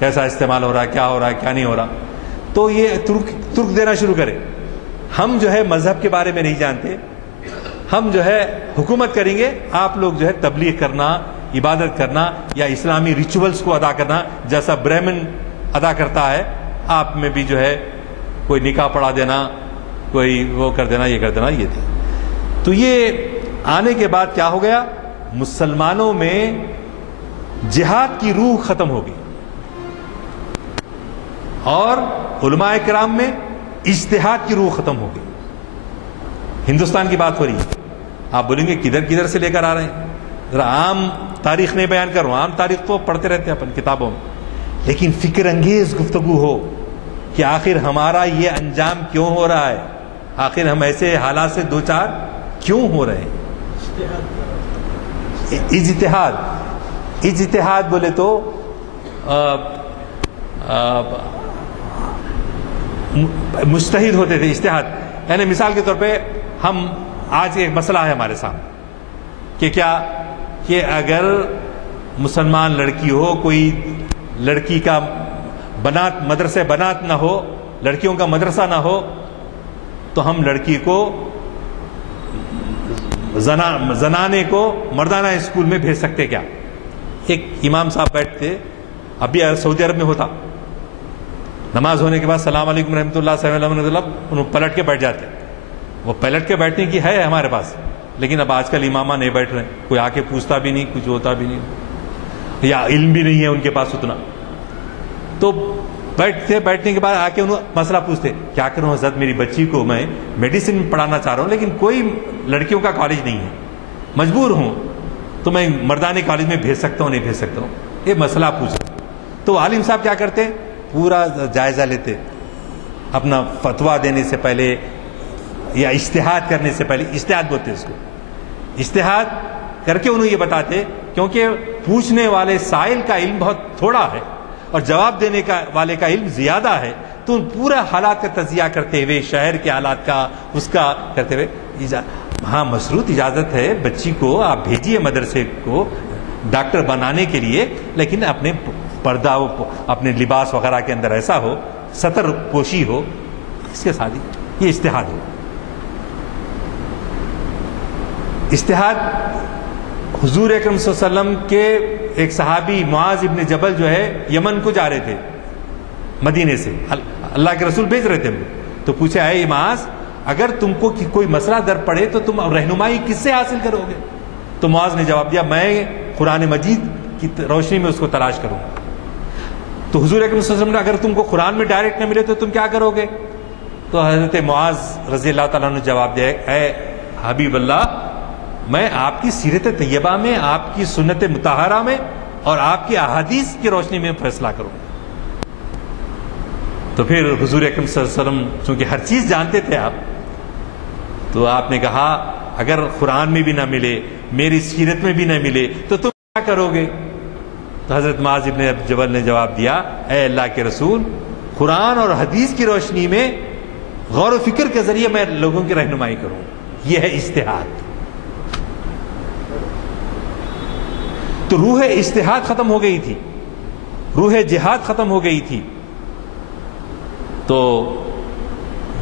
کیسا استعمال ہو رہا ہے، کیا ہو رہا ہے، کیا نہیں ہو رہا. تو یہ ترک دینا شروع کرے. ہم جو ہے مذہب کے بارے میں نہیں جانتے، ہم جو ہے حکومت کریں گے، آپ لوگ جو ہے تبلیغ کرنا، عبادت کرنا یا اسلامی ریچولز کو ادا کرنا جیسا برہمن ادا کرتا ہے، آپ میں بھی جو ہے کوئی نکاح پڑھا دینا، کوئی وہ کر دینا، یہ کر دینا. یہ تھے. تو یہ آنے کے بعد کیا ہو گیا؟ مسلمانوں میں جہاد کی روح ختم ہو گئی، اور علماء کرام میں اجتہاد کی روح ختم ہو گئی. ہندوستان کی بات ہو رہی ہے. آپ بولیں گے کدھر کدھر سے لے کر آ رہے ہیں؟ ذرا عام تاریخ نہیں بیان کر رہا ہوں، عام تاریخ تو پڑھتے رہتے ہیں اپن کتابوں میں. لیکن فکر انگیز گفتگو ہو کہ آخر ہمارا یہ انجام کیوں ہو رہا ہے، آخر ہم ایسے حالات سے دو چار کیوں ہو رہے ہیں. اجتہاد بولے تو مجتہد ہوتے تھے. اجتہاد یعنی مثال کے طور پہ ہم آج ایک مسئلہ ہے ہمارے سامنے کہ کیا کہ اگر مسلمان لڑکی ہو، کوئی لڑکی کا بنات مدرسے بنات نہ ہو، لڑکیوں کا مدرسہ نہ ہو، تو ہم لڑکی کو زنانے کو مردانہ اسکول میں بھیج سکتے کیا؟ ایک امام صاحب بیٹھتے، ابھی سعودی عرب میں ہوتا، نماز ہونے کے بعد السلام علیکم رحمۃ اللہ صلی اللہ علیہ وسلم انہوں پلٹ کے بیٹھ جاتے. وہ پلٹ کے بیٹھنے کی ہے ہمارے پاس، لیکن اب آج کل امامہ نہیں بیٹھ رہے، کوئی آ کے پوچھتا بھی نہیں، کچھ ہوتا بھی نہیں، یا علم بھی نہیں ہے ان کے پاس اتنا. تو بیٹھنے کے بعد آ کے انہوں مسئلہ پوچھتے، کیا کروں حضرت، میری بچی کو میں میڈیسن میں پڑھانا چاہ رہا ہوں لیکن کوئی لڑکیوں کا کالج نہیں ہے، مجبور ہوں، تو میں مردانے کالج میں بھیج سکتا ہوں نہیں بھیج سکتا ہوں، یہ مسئلہ پوچھا. تو عالم صاحب کیا کرتے، پورا جائزہ لیتے، اپنا فتویٰ دینے سے پہلے یا اجتہاد کرنے سے پہلے، اجتہاد بولتے اس کو، اجتہاد کر کے انہوں یہ بتاتے، کیونکہ پوچھنے والے سائل کا علم بہت تھوڑا ہے اور جواب دینے والے کا علم زیادہ ہے، تو ان پورا حالات کا تجزیہ کرتے ہوئے، شہر کے حالات کا اس کا کرتے ہوئے، ہاں مشروط اجازت ہے بچی کو آپ بھیجیے مدرسے کو ڈاکٹر بنانے کے لیے، لیکن اپنے پردہ اپنے لباس وغیرہ کے اندر ایسا ہو، ستر پوشی ہو، اس کے ساتھ یہ اجتہاد ہو. اجتہاد حضور اکرم صلی اللہ علیہ وسلم کے ایک صحابی معاذ ابن جبل جو ہے یمن کو جا رہے تھے، مدینے سے اللہ کے رسول بھیج رہے تھے، تو پوچھے اے معاذ اگر تم کو کوئی مسئلہ در پڑے تو تم رہنمائی کس سے حاصل کرو گے؟ تو معاذ نے جواب دیا، میں قرآن مجید کی روشنی میں اس کو تلاش کروں. تو حضور اکرم صلی اللہ علیہ وسلم نے اگر تم کو قرآن میں ڈائریکٹ نہ ملے تو تم کیا کرو گے؟ تو حضرت معاذ رضی اللہ تعالیٰ نے جواب دیا، اے حبیب اللہ، میں آپ کی سیرت طیبہ میں، آپ کی سنت مطہرہ میں اور آپ کی احادیث کی روشنی میں فیصلہ کروں. تو پھر حضور اکرم صلی اللہ علیہ وسلم چونکہ ہر چیز جانتے تھے آپ، تو آپ نے کہا اگر قرآن میں بھی نہ ملے، میری سیرت میں بھی نہ ملے تو تم کیا کرو گے؟ تو حضرت معاذ ابن جبل نے جواب دیا، اے اللہ کے رسول، قرآن اور حدیث کی روشنی میں غور و فکر کے ذریعے میں لوگوں کی رہنمائی کروں. یہ ہے اجتہاد. تو روح اجتہاد ختم ہو گئی تھی، روح جہاد ختم ہو گئی تھی. تو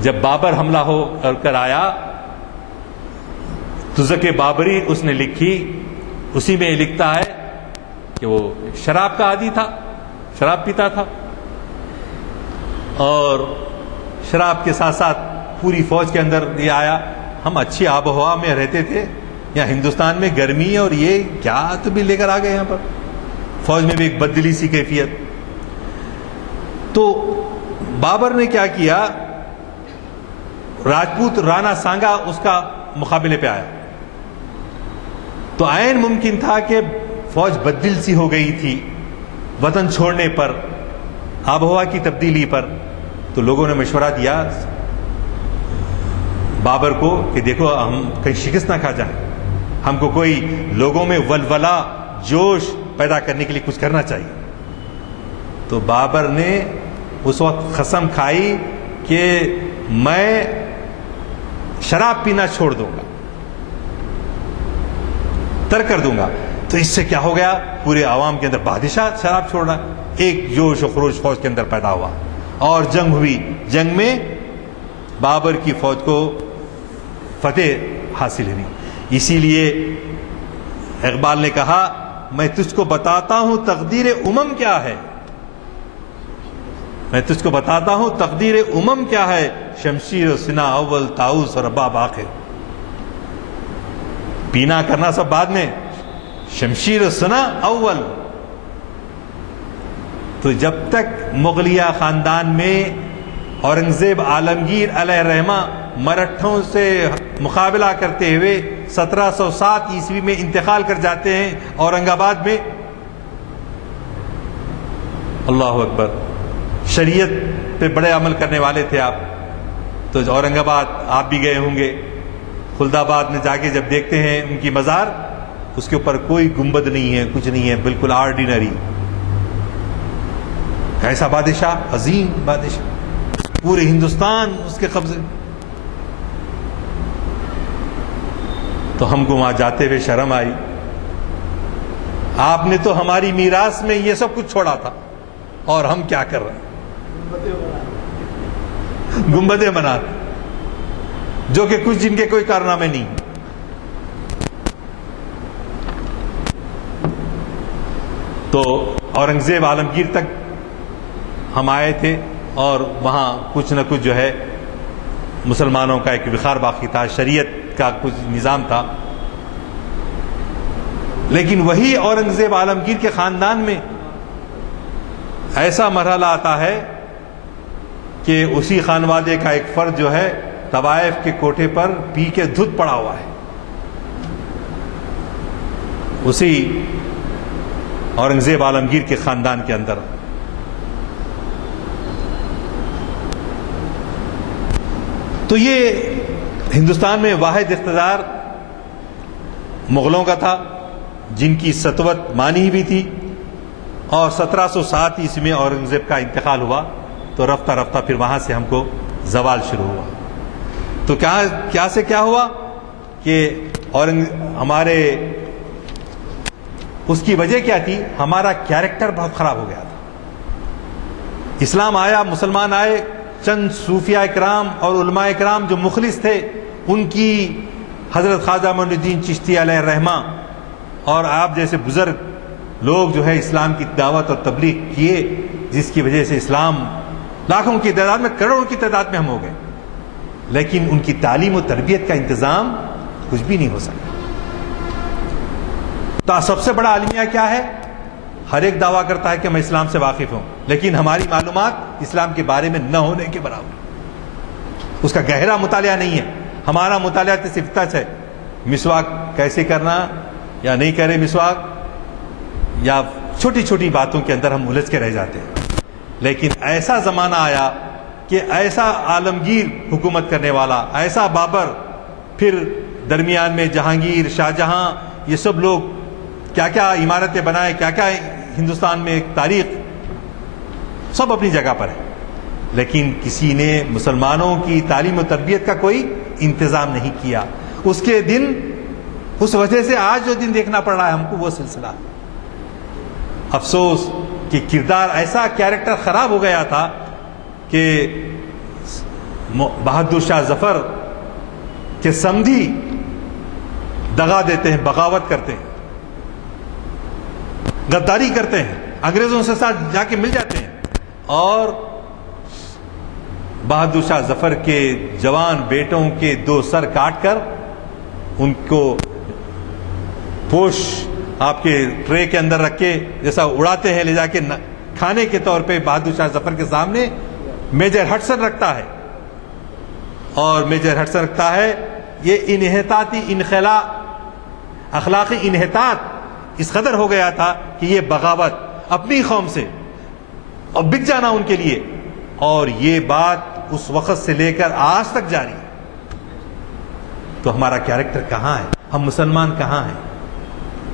جب بابر حملہ ہو کر آیا، تزک بابری اس نے لکھی، اسی میں لکھتا ہے کہ وہ شراب کا عادی تھا، شراب پیتا تھا، اور شراب کے ساتھ ساتھ پوری فوج کے اندر یہ آیا، ہم اچھی آب و ہوا میں رہتے تھے، یہاں ہندوستان میں گرمی ہے اور یہ کیا تو بھی لے کر آ گئے یہاں پر. فوج میں بھی ایک بددلی سی کیفیت. تو بابر نے کیا کیا، راجپوت رانا سانگا اس کا مقابلے پہ آیا. تو عین ممکن تھا کہ فوج بددل سی ہو گئی تھی وطن چھوڑنے پر، آب و ہوا کی تبدیلی پر. تو لوگوں نے مشورہ دیا بابر کو کہ دیکھو ہم کہیں شکست نہ کھا جائیں، ہم کو کوئی لوگوں میں ولولہ جوش پیدا کرنے کے لیے کچھ کرنا چاہیے. تو بابر نے اس وقت قسم کھائی کہ میں شراب پینا چھوڑ دوں گا، ترک کر دوں گا. تو اس سے کیا ہو گیا، پورے عوام کے اندر بادشاہ شراب چھوڑ رہا، ایک جوش و خروش فوج کے اندر پیدا ہوا اور جنگ ہوئی. جنگ میں بابر کی فوج کو فتح حاصل ہوئی. اسی لیے اقبال نے کہا، میں تجھ کو بتاتا ہوں تقدیر امم کیا ہے، میں تجھ کو بتاتا ہوں تقدیر امم کیا ہے، شمشیر و سنا اول طاؤس اور رباب آخر. پینا کرنا سب بعد میں، شمشیر و سنا اول. تو جب تک مغلیہ خاندان میں اورنگزیب عالمگیر علیہ الرحمہ مرٹھوں سے مقابلہ کرتے ہوئے 1707 عیسوی میں انتقال کر جاتے ہیں اورنگ آباد میں، اللہ اکبر. شریعت پہ بڑے عمل کرنے والے تھے آپ. تو اورنگ آباد آپ بھی گئے ہوں گے. خلد آباد میں جا کے جب دیکھتے ہیں ان کی مزار، اس کے اوپر کوئی گنبد نہیں ہے، کچھ نہیں ہے، بالکل آرڈینری. ایسا بادشاہ، عظیم بادشاہ، پورے ہندوستان اس کے قبضے. تو ہم کو وہاں جاتے ہوئے شرم آئی. آپ نے تو ہماری میراث میں یہ سب کچھ چھوڑا تھا، اور ہم کیا کر رہے ہیں؟ گنبدیں بنا رہے، جو کہ کچھ جن کے کوئی کارنامے نہیں. تو اورنگزیب عالمگیر تک ہم آئے تھے، اور وہاں کچھ نہ کچھ جو ہے مسلمانوں کا ایک وقار باقی تھا، شریعت کا کچھ نظام تھا. لیکن وہی اورنگزیب عالمگیر کے خاندان میں ایسا مرحلہ آتا ہے کہ اسی خانوادے کا ایک فرد جو ہے طوائف کے کوٹھے پر پی کے دھت پڑا ہوا ہے. اسی اورنگزیب عالمگیر کے خاندان کے اندر. تو یہ ہندوستان میں واحد اقتدار مغلوں کا تھا، جن کی سطوت مانی بھی تھی. اور 1707 عیسوی میں اورنگزیب کا انتقال ہوا، تو رفتہ رفتہ پھر وہاں سے ہم کو زوال شروع ہوا. تو کیا سے کیا ہوا کہ ہمارے اس کی وجہ کیا تھی؟ ہمارا کیریکٹر بہت خراب ہو گیا تھا. اسلام آیا، مسلمان آئے، چند صوفیاء اکرام اور علماء اکرام جو مخلص تھے، ان کی حضرت خواجہ معین الدین چشتی علیہ الرحمہ اور آپ جیسے بزرگ لوگ جو ہے اسلام کی دعوت اور تبلیغ کیے، جس کی وجہ سے اسلام لاکھوں کی تعداد میں، کروڑوں کی تعداد میں ہم ہو گئے. لیکن ان کی تعلیم و تربیت کا انتظام کچھ بھی نہیں ہو سکا. تو سب سے بڑا المیہ کیا ہے؟ ہر ایک دعویٰ کرتا ہے کہ میں اسلام سے واقف ہوں، لیکن ہماری معلومات اسلام کے بارے میں نہ ہونے کے برابر. اس کا گہرا مطالعہ نہیں ہے. ہمارا مطالعہ تو صرف تچ ہے، مسواک کیسے کرنا یا نہیں کرے مسواک، یا چھوٹی چھوٹی باتوں کے اندر ہم الجھ کے رہ جاتے ہیں. لیکن ایسا زمانہ آیا کہ ایسا عالمگیر حکومت کرنے والا، ایسا بابر، پھر درمیان میں جہانگیر، شاہ جہاں، یہ سب لوگ کیا کیا عمارتیں بنائے، کیا کیا ہندوستان میں تاریخ سب اپنی جگہ پر ہے. لیکن کسی نے مسلمانوں کی تعلیم و تربیت کا کوئی انتظام نہیں کیا. اس کے دن، اس وجہ سے آج جو دن دیکھنا پڑ رہا ہے ہم کو، وہ سلسلہ. افسوس کہ کردار ایسا، کیریکٹر خراب ہو گیا تھا کہ بہادر شاہ ظفر کے سمدھی دغا دیتے ہیں، بغاوت کرتے ہیں، غداری کرتے ہیں، انگریزوں سے ساتھ جا کے مل جاتے ہیں، اور بہادر شاہ ظفر کے جوان بیٹوں کے 2 سر کاٹ کر ان کو پوش آپ کے ٹرے کے اندر رکھ کے جیسا اڑاتے ہیں، لے جا کے کھانے کے طور پہ بہادر شاہ ظفر کے سامنے میجر ہڈسن رکھتا ہے. اور میجر ہڈسن رکھتا ہے یہ انحطاطی انخلا، اخلاقی انحطاط اس قدر ہو گیا تھا کہ یہ بغاوت اپنی قوم سے اور بک جانا ان کے لیے. اور یہ بات اس وقت سے لے کر آج تک جاری ہے. تو ہمارا کیریکٹر کہاں ہے؟ ہم مسلمان کہاں ہیں؟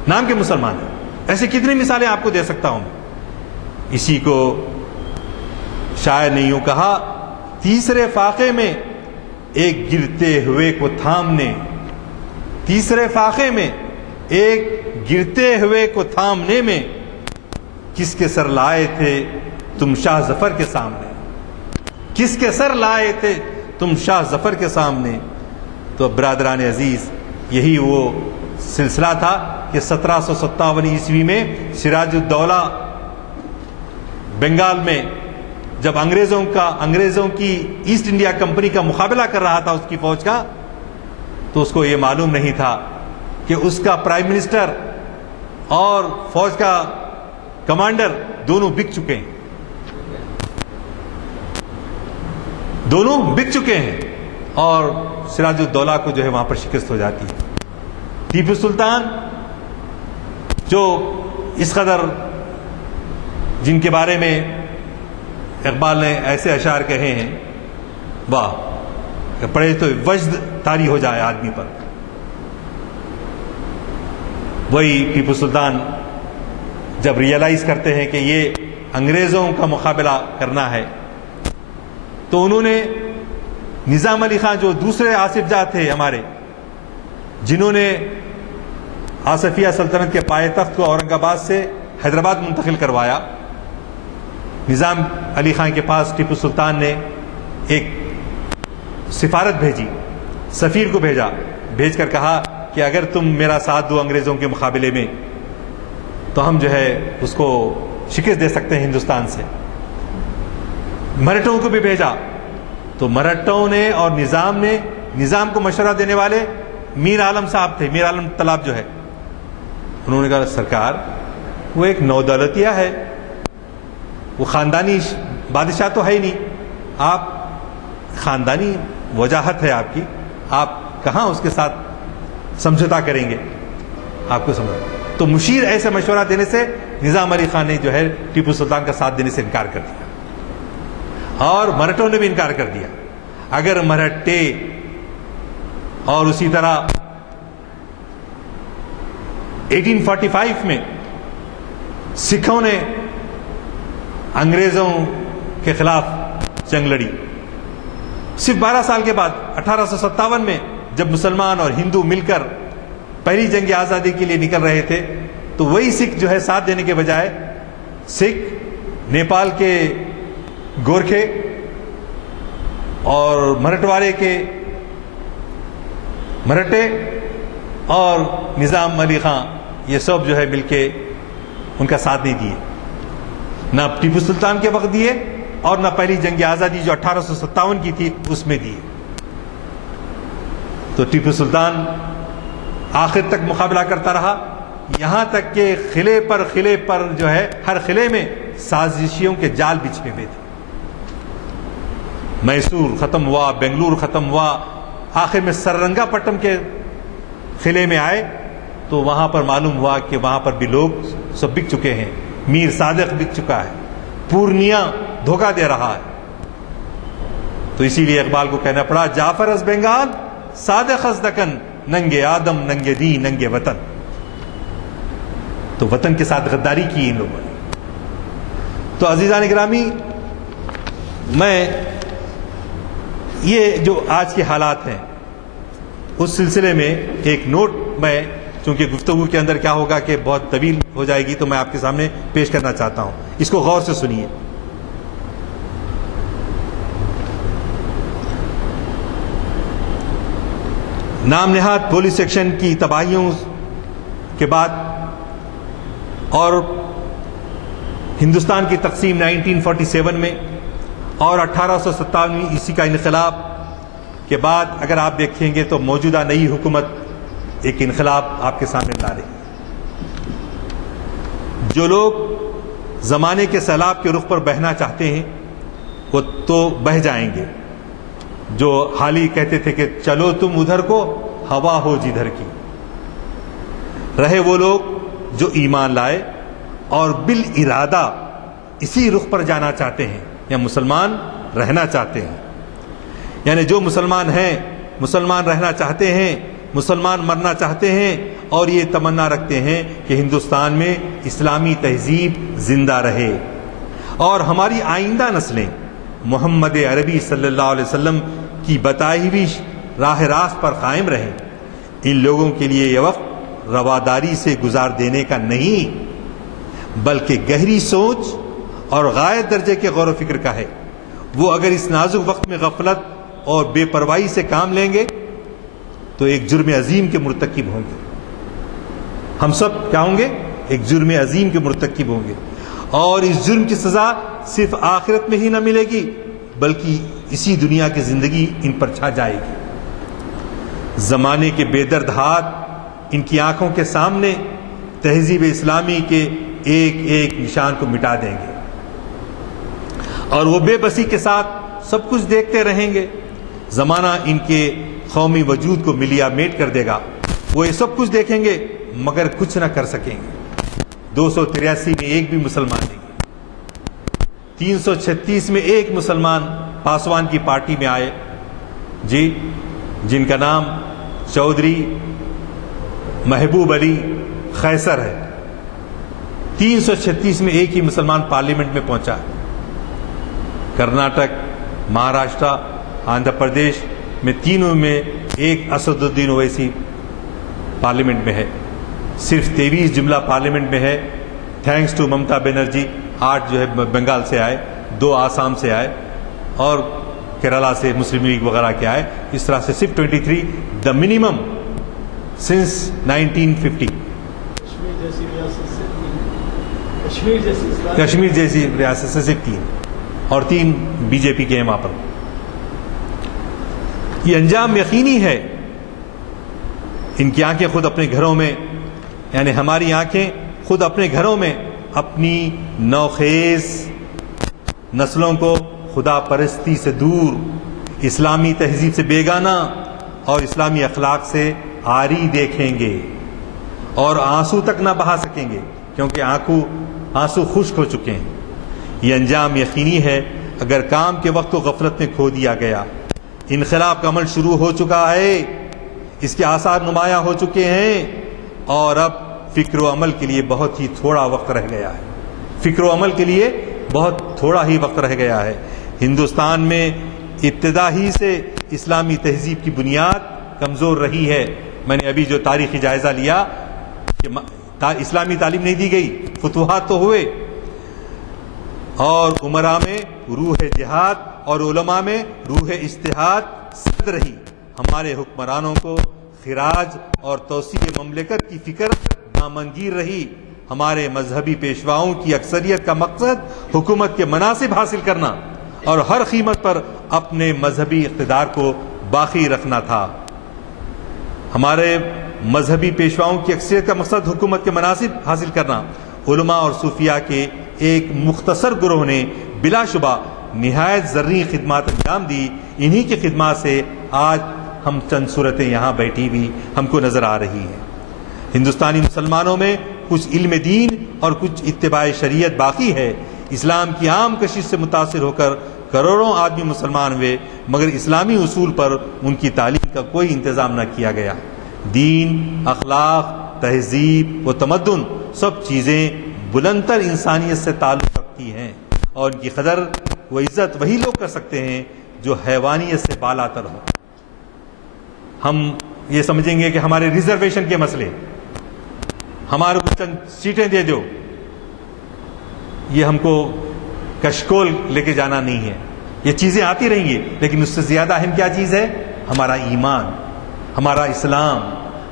نام کے مسلمان ہیں. ایسے کتنی مثالیں آپ کو دے سکتا ہوں. اسی کو شاعر نے یوں کہا، تیسرے فاقے میں ایک گرتے ہوئے کو تھامنے، تیسرے فاقے میں ایک گرتے ہوئے کو تھامنے میں کس کے سر لائے تھے تم شاہ ظفر کے سامنے، کس کے سر لائے تھے تم شاہ ظفر کے سامنے. تو برادران عزیز، یہی وہ سلسلہ تھا کہ 1757 عیسوی میں سراج الدولہ بنگال میں جب انگریزوں کی ایسٹ انڈیا کمپنی کا مقابلہ کر رہا تھا اس کی فوج کا، تو اس کو یہ معلوم نہیں تھا کہ اس کا پرائم منسٹر اور فوج کا کمانڈر دونوں بک چکے ہیں، دونوں بک چکے ہیں، اور سراج الدولہ کو جو ہے وہاں پر شکست ہو جاتی ہے. ٹیپو سلطان جو اس قدر جن کے بارے میں اقبال نے ایسے اشعار کہے ہیں، واہ، کہ پڑھے تو وجد طاری ہو جائے آدمی پر۔ وہی ٹیپو سلطان جب ریئلائز کرتے ہیں کہ یہ انگریزوں کا مقابلہ کرنا ہے، تو انہوں نے نظام علی خان، جو دوسرے آصف جاہ تھے ہمارے، جنہوں نے آصفیہ سلطنت کے پائے تخت کو اورنگ آباد سے حیدرآباد منتقل کروایا، نظام علی خان کے پاس ٹیپو سلطان نے ایک سفارت بھیجی، سفیر کو بھیج کر کہا کہ اگر تم میرا ساتھ دو انگریزوں کے مقابلے میں تو ہم جو ہے اس کو شکست دے سکتے ہیں ہندوستان سے۔ مرہٹوں کو بھی بھیجا، تو مرہٹوں نے اور نظام کو مشورہ دینے والے میر عالم صاحب تھے، میر عالم طلاب جو ہے، انہوں نے کہا سرکار وہ ایک نودولتیہ ہے، وہ خاندانی بادشاہ تو ہے ہی نہیں، آپ خاندانی وجاہت ہے آپ کی، آپ کہاں اس کے ساتھ سمجھوتا کریں گے، آپ کو سمجھو۔ تو مشیر ایسے مشورہ دینے سے نظام علی خان نے جو ہے ٹیپو سلطان کا ساتھ دینے سے انکار کر دیا، اور مرہٹوں نے بھی انکار کر دیا۔ اگر مرہٹے اور اسی طرح 1845 میں سکھوں نے انگریزوں کے خلاف جنگ لڑی، صرف 12 سال کے بعد 1857 میں جب مسلمان اور ہندو مل کر پہلی جنگ آزادی کے لیے نکل رہے تھے، تو وہی سکھ جو ہے ساتھ دینے کے بجائے سکھ، نیپال کے گورکھے اور مرہٹوارے کے مرہٹے اور نظام علی خان، یہ سب جو ہے مل کے ان کا ساتھ نہیں دیے، نہ ٹیپو سلطان کے وقت دیے اور نہ پہلی جنگ آزادی جو 1857 کی تھی اس میں دیے۔ تو ٹیپو سلطان آخر تک مقابلہ کرتا رہا، یہاں تک کہ قلعے پر جو ہے ہر قلعے میں سازشیوں کے جال بچھے ہوئے تھے۔ میسور ختم ہوا، بنگلور ختم ہوا، آخر میں سررنگا پٹم کے قلعے میں آئے تو وہاں پر معلوم ہوا کہ وہاں پر بھی لوگ سب بک چکے ہیں، میر صادق بک چکا ہے، پورنیا دھوکہ دے رہا ہے۔ تو اسی لیے اقبال کو کہنا پڑا، جعفر از بنگال صادق از دکن، ننگے آدم ننگے دی ننگے وطن۔ تو وطن کے ساتھ غداری کی ان لوگوں نے۔ تو عزیزان گرامی، میں یہ جو آج کے حالات ہیں اس سلسلے میں ایک نوٹ میں، چونکہ گفتگو کے اندر کیا ہوگا کہ بہت طویل ہو جائے گی، تو میں آپ کے سامنے پیش کرنا چاہتا ہوں، اس کو غور سے سنیے۔ نام نہاد پولیس سیکشن کی تباہیوں کے بعد اور ہندوستان کی تقسیم 1947 میں اور 1857 عیسوی کا انقلاب کے بعد اگر آپ دیکھیں گے تو موجودہ نئی حکومت ایک انقلاب آپ کے سامنے لا رہی ہے۔ جو لوگ زمانے کے سیلاب کے رخ پر بہنا چاہتے ہیں وہ تو بہہ جائیں گے، جو حال ہی کہتے تھے کہ چلو تم ادھر کو، ہوا ہو جدھر کی۔ رہے وہ لوگ جو ایمان لائے اور بالارادہ اسی رخ پر جانا چاہتے ہیں یا مسلمان رہنا چاہتے ہیں، یعنی جو مسلمان ہیں، مسلمان رہنا چاہتے ہیں، مسلمان مرنا چاہتے ہیں اور یہ تمنا رکھتے ہیں کہ ہندوستان میں اسلامی تہذیب زندہ رہے اور ہماری آئندہ نسلیں محمد عربی صلی اللہ علیہ وسلم کی بتائی ہوئی راہ راست پر قائم رہیں۔ ان لوگوں کے لیے یہ وقت رواداری سے گزار دینے کا نہیں بلکہ گہری سوچ اور غائب درجے کے غور و فکر کا ہے۔ وہ اگر اس نازک وقت میں غفلت اور بے پرواہی سے کام لیں گے تو ایک جرم عظیم کے مرتکب ہوں گے۔ ہم سب کیا ہوں گے؟ ایک جرم عظیم کے مرتکب ہوں گے، اور اس جرم کی سزا صرف آخرت میں ہی نہ ملے گی بلکہ اسی دنیا کی زندگی ان پر چھا جائے گی۔ زمانے کے بے درد ہاتھ ان کی آنکھوں کے سامنے تہذیب اسلامی کے ایک ایک نشان کو مٹا دیں گے اور وہ بے بسی کے ساتھ سب کچھ دیکھتے رہیں گے۔ زمانہ ان کے قومی وجود کو ملیا میٹ کر دے گا، وہ یہ سب کچھ دیکھیں گے مگر کچھ نہ کر سکیں گے۔ 283 میں ایک بھی مسلمان نہیں، 336 میں ایک مسلمان پاسوان کی پارٹی میں آئے جی، جن کا نام چودھری محبوب علی خیسر ہے. 336 میں ایک ہی مسلمان پارلیمنٹ میں پہنچا. کرناٹک، مہاراشٹرا، آندھرا پردیش میں تینوں میں ایک اسد الدین اویسی پارلیمنٹ میں ہے. صرف 23 جملہ پارلیمنٹ میں ہے، تھینکس ٹو ممتا بنرجی. 8 جو ہے بنگال سے آئے، 2 آسام سے آئے اور کیرلا سے مسلم لیگ وغیرہ کے آئے. اس طرح سے صرف 23، دا منیمم سنس 1950. کشمیر جیسی ریاست سے صرف 3 اور 3 بی جے پی کے ہیں وہاں پر. یہ انجام یقینی ہے. ان کی آنکھیں خود اپنے گھروں میں، یعنی ہماری آنکھیں خود اپنے گھروں میں اپنی نوخیز نسلوں کو خدا پرستی سے دور، اسلامی تہذیب سے بیگانہ اور اسلامی اخلاق سے عاری دیکھیں گے اور آنسو تک نہ بہا سکیں گے، کیونکہ آنسو خشک ہو چکے ہیں. یہ انجام یقینی ہے اگر کام کے وقت کو غفلت میں کھو دیا گیا. انقلاب کا عمل شروع ہو چکا ہے، اس کے آثار نمایاں ہو چکے ہیں اور اب فکر و عمل کے لیے بہت ہی تھوڑا وقت رہ گیا ہے. فکر و عمل کے لیے بہت تھوڑا ہی وقت رہ گیا ہے. ہندوستان میں ابتدا ہی سے اسلامی تہذیب کی بنیاد کمزور رہی ہے. میں نے ابھی جو تاریخی جائزہ لیا کہ اسلامی تعلیم نہیں دی گئی، فتوحات تو ہوئے اور عمراء میں روح جہاد اور علماء میں روح اجتہاد صد رہی. ہمارے حکمرانوں کو خراج اور توسیع مملکت کی فکر دامنگیر رہی. ہمارے مذہبی پیشواؤں کی اکثریت کا مقصد حکومت کے مناصب حاصل کرنا اور ہر قیمت پر اپنے مذہبی اقتدار کو باقی رکھنا تھا. ہمارے مذہبی پیشواؤں کی اکثریت کا مقصد حکومت کے مناصب حاصل کرنا. علماء اور صوفیاء کے ایک مختصر گروہ نے بلا شبہ نہایت زرعی خدمات انجام دی. انہی کی خدمات سے آج ہم چند صورتیں یہاں بیٹھی ہوئی ہم کو نظر آ رہی ہیں. ہندوستانی مسلمانوں میں کچھ علم دین اور کچھ اتباع شریعت باقی ہے. اسلام کی عام کشش سے متاثر ہو کر کروڑوں آدمی مسلمان ہوئے، مگر اسلامی اصول پر ان کی تعلیم کا کوئی انتظام نہ کیا گیا. دین، اخلاق، تہذیب و تمدن سب چیزیں بلندتر انسانیت سے تعلق رکھتی ہیں اور ان کی قدر و عزت وہی لوگ کر سکتے ہیں جو حیوانیت سے بالاتر ہو. ہم یہ سمجھیں گے کہ ہمارے ریزرویشن کے مسئلے، ہمارے کو چند سیٹیں دے دو، یہ ہم کو کشکول لے کے جانا نہیں ہے. یہ چیزیں آتی رہیں گی، لیکن اس سے زیادہ اہم کیا چیز ہے؟ ہمارا ایمان، ہمارا اسلام،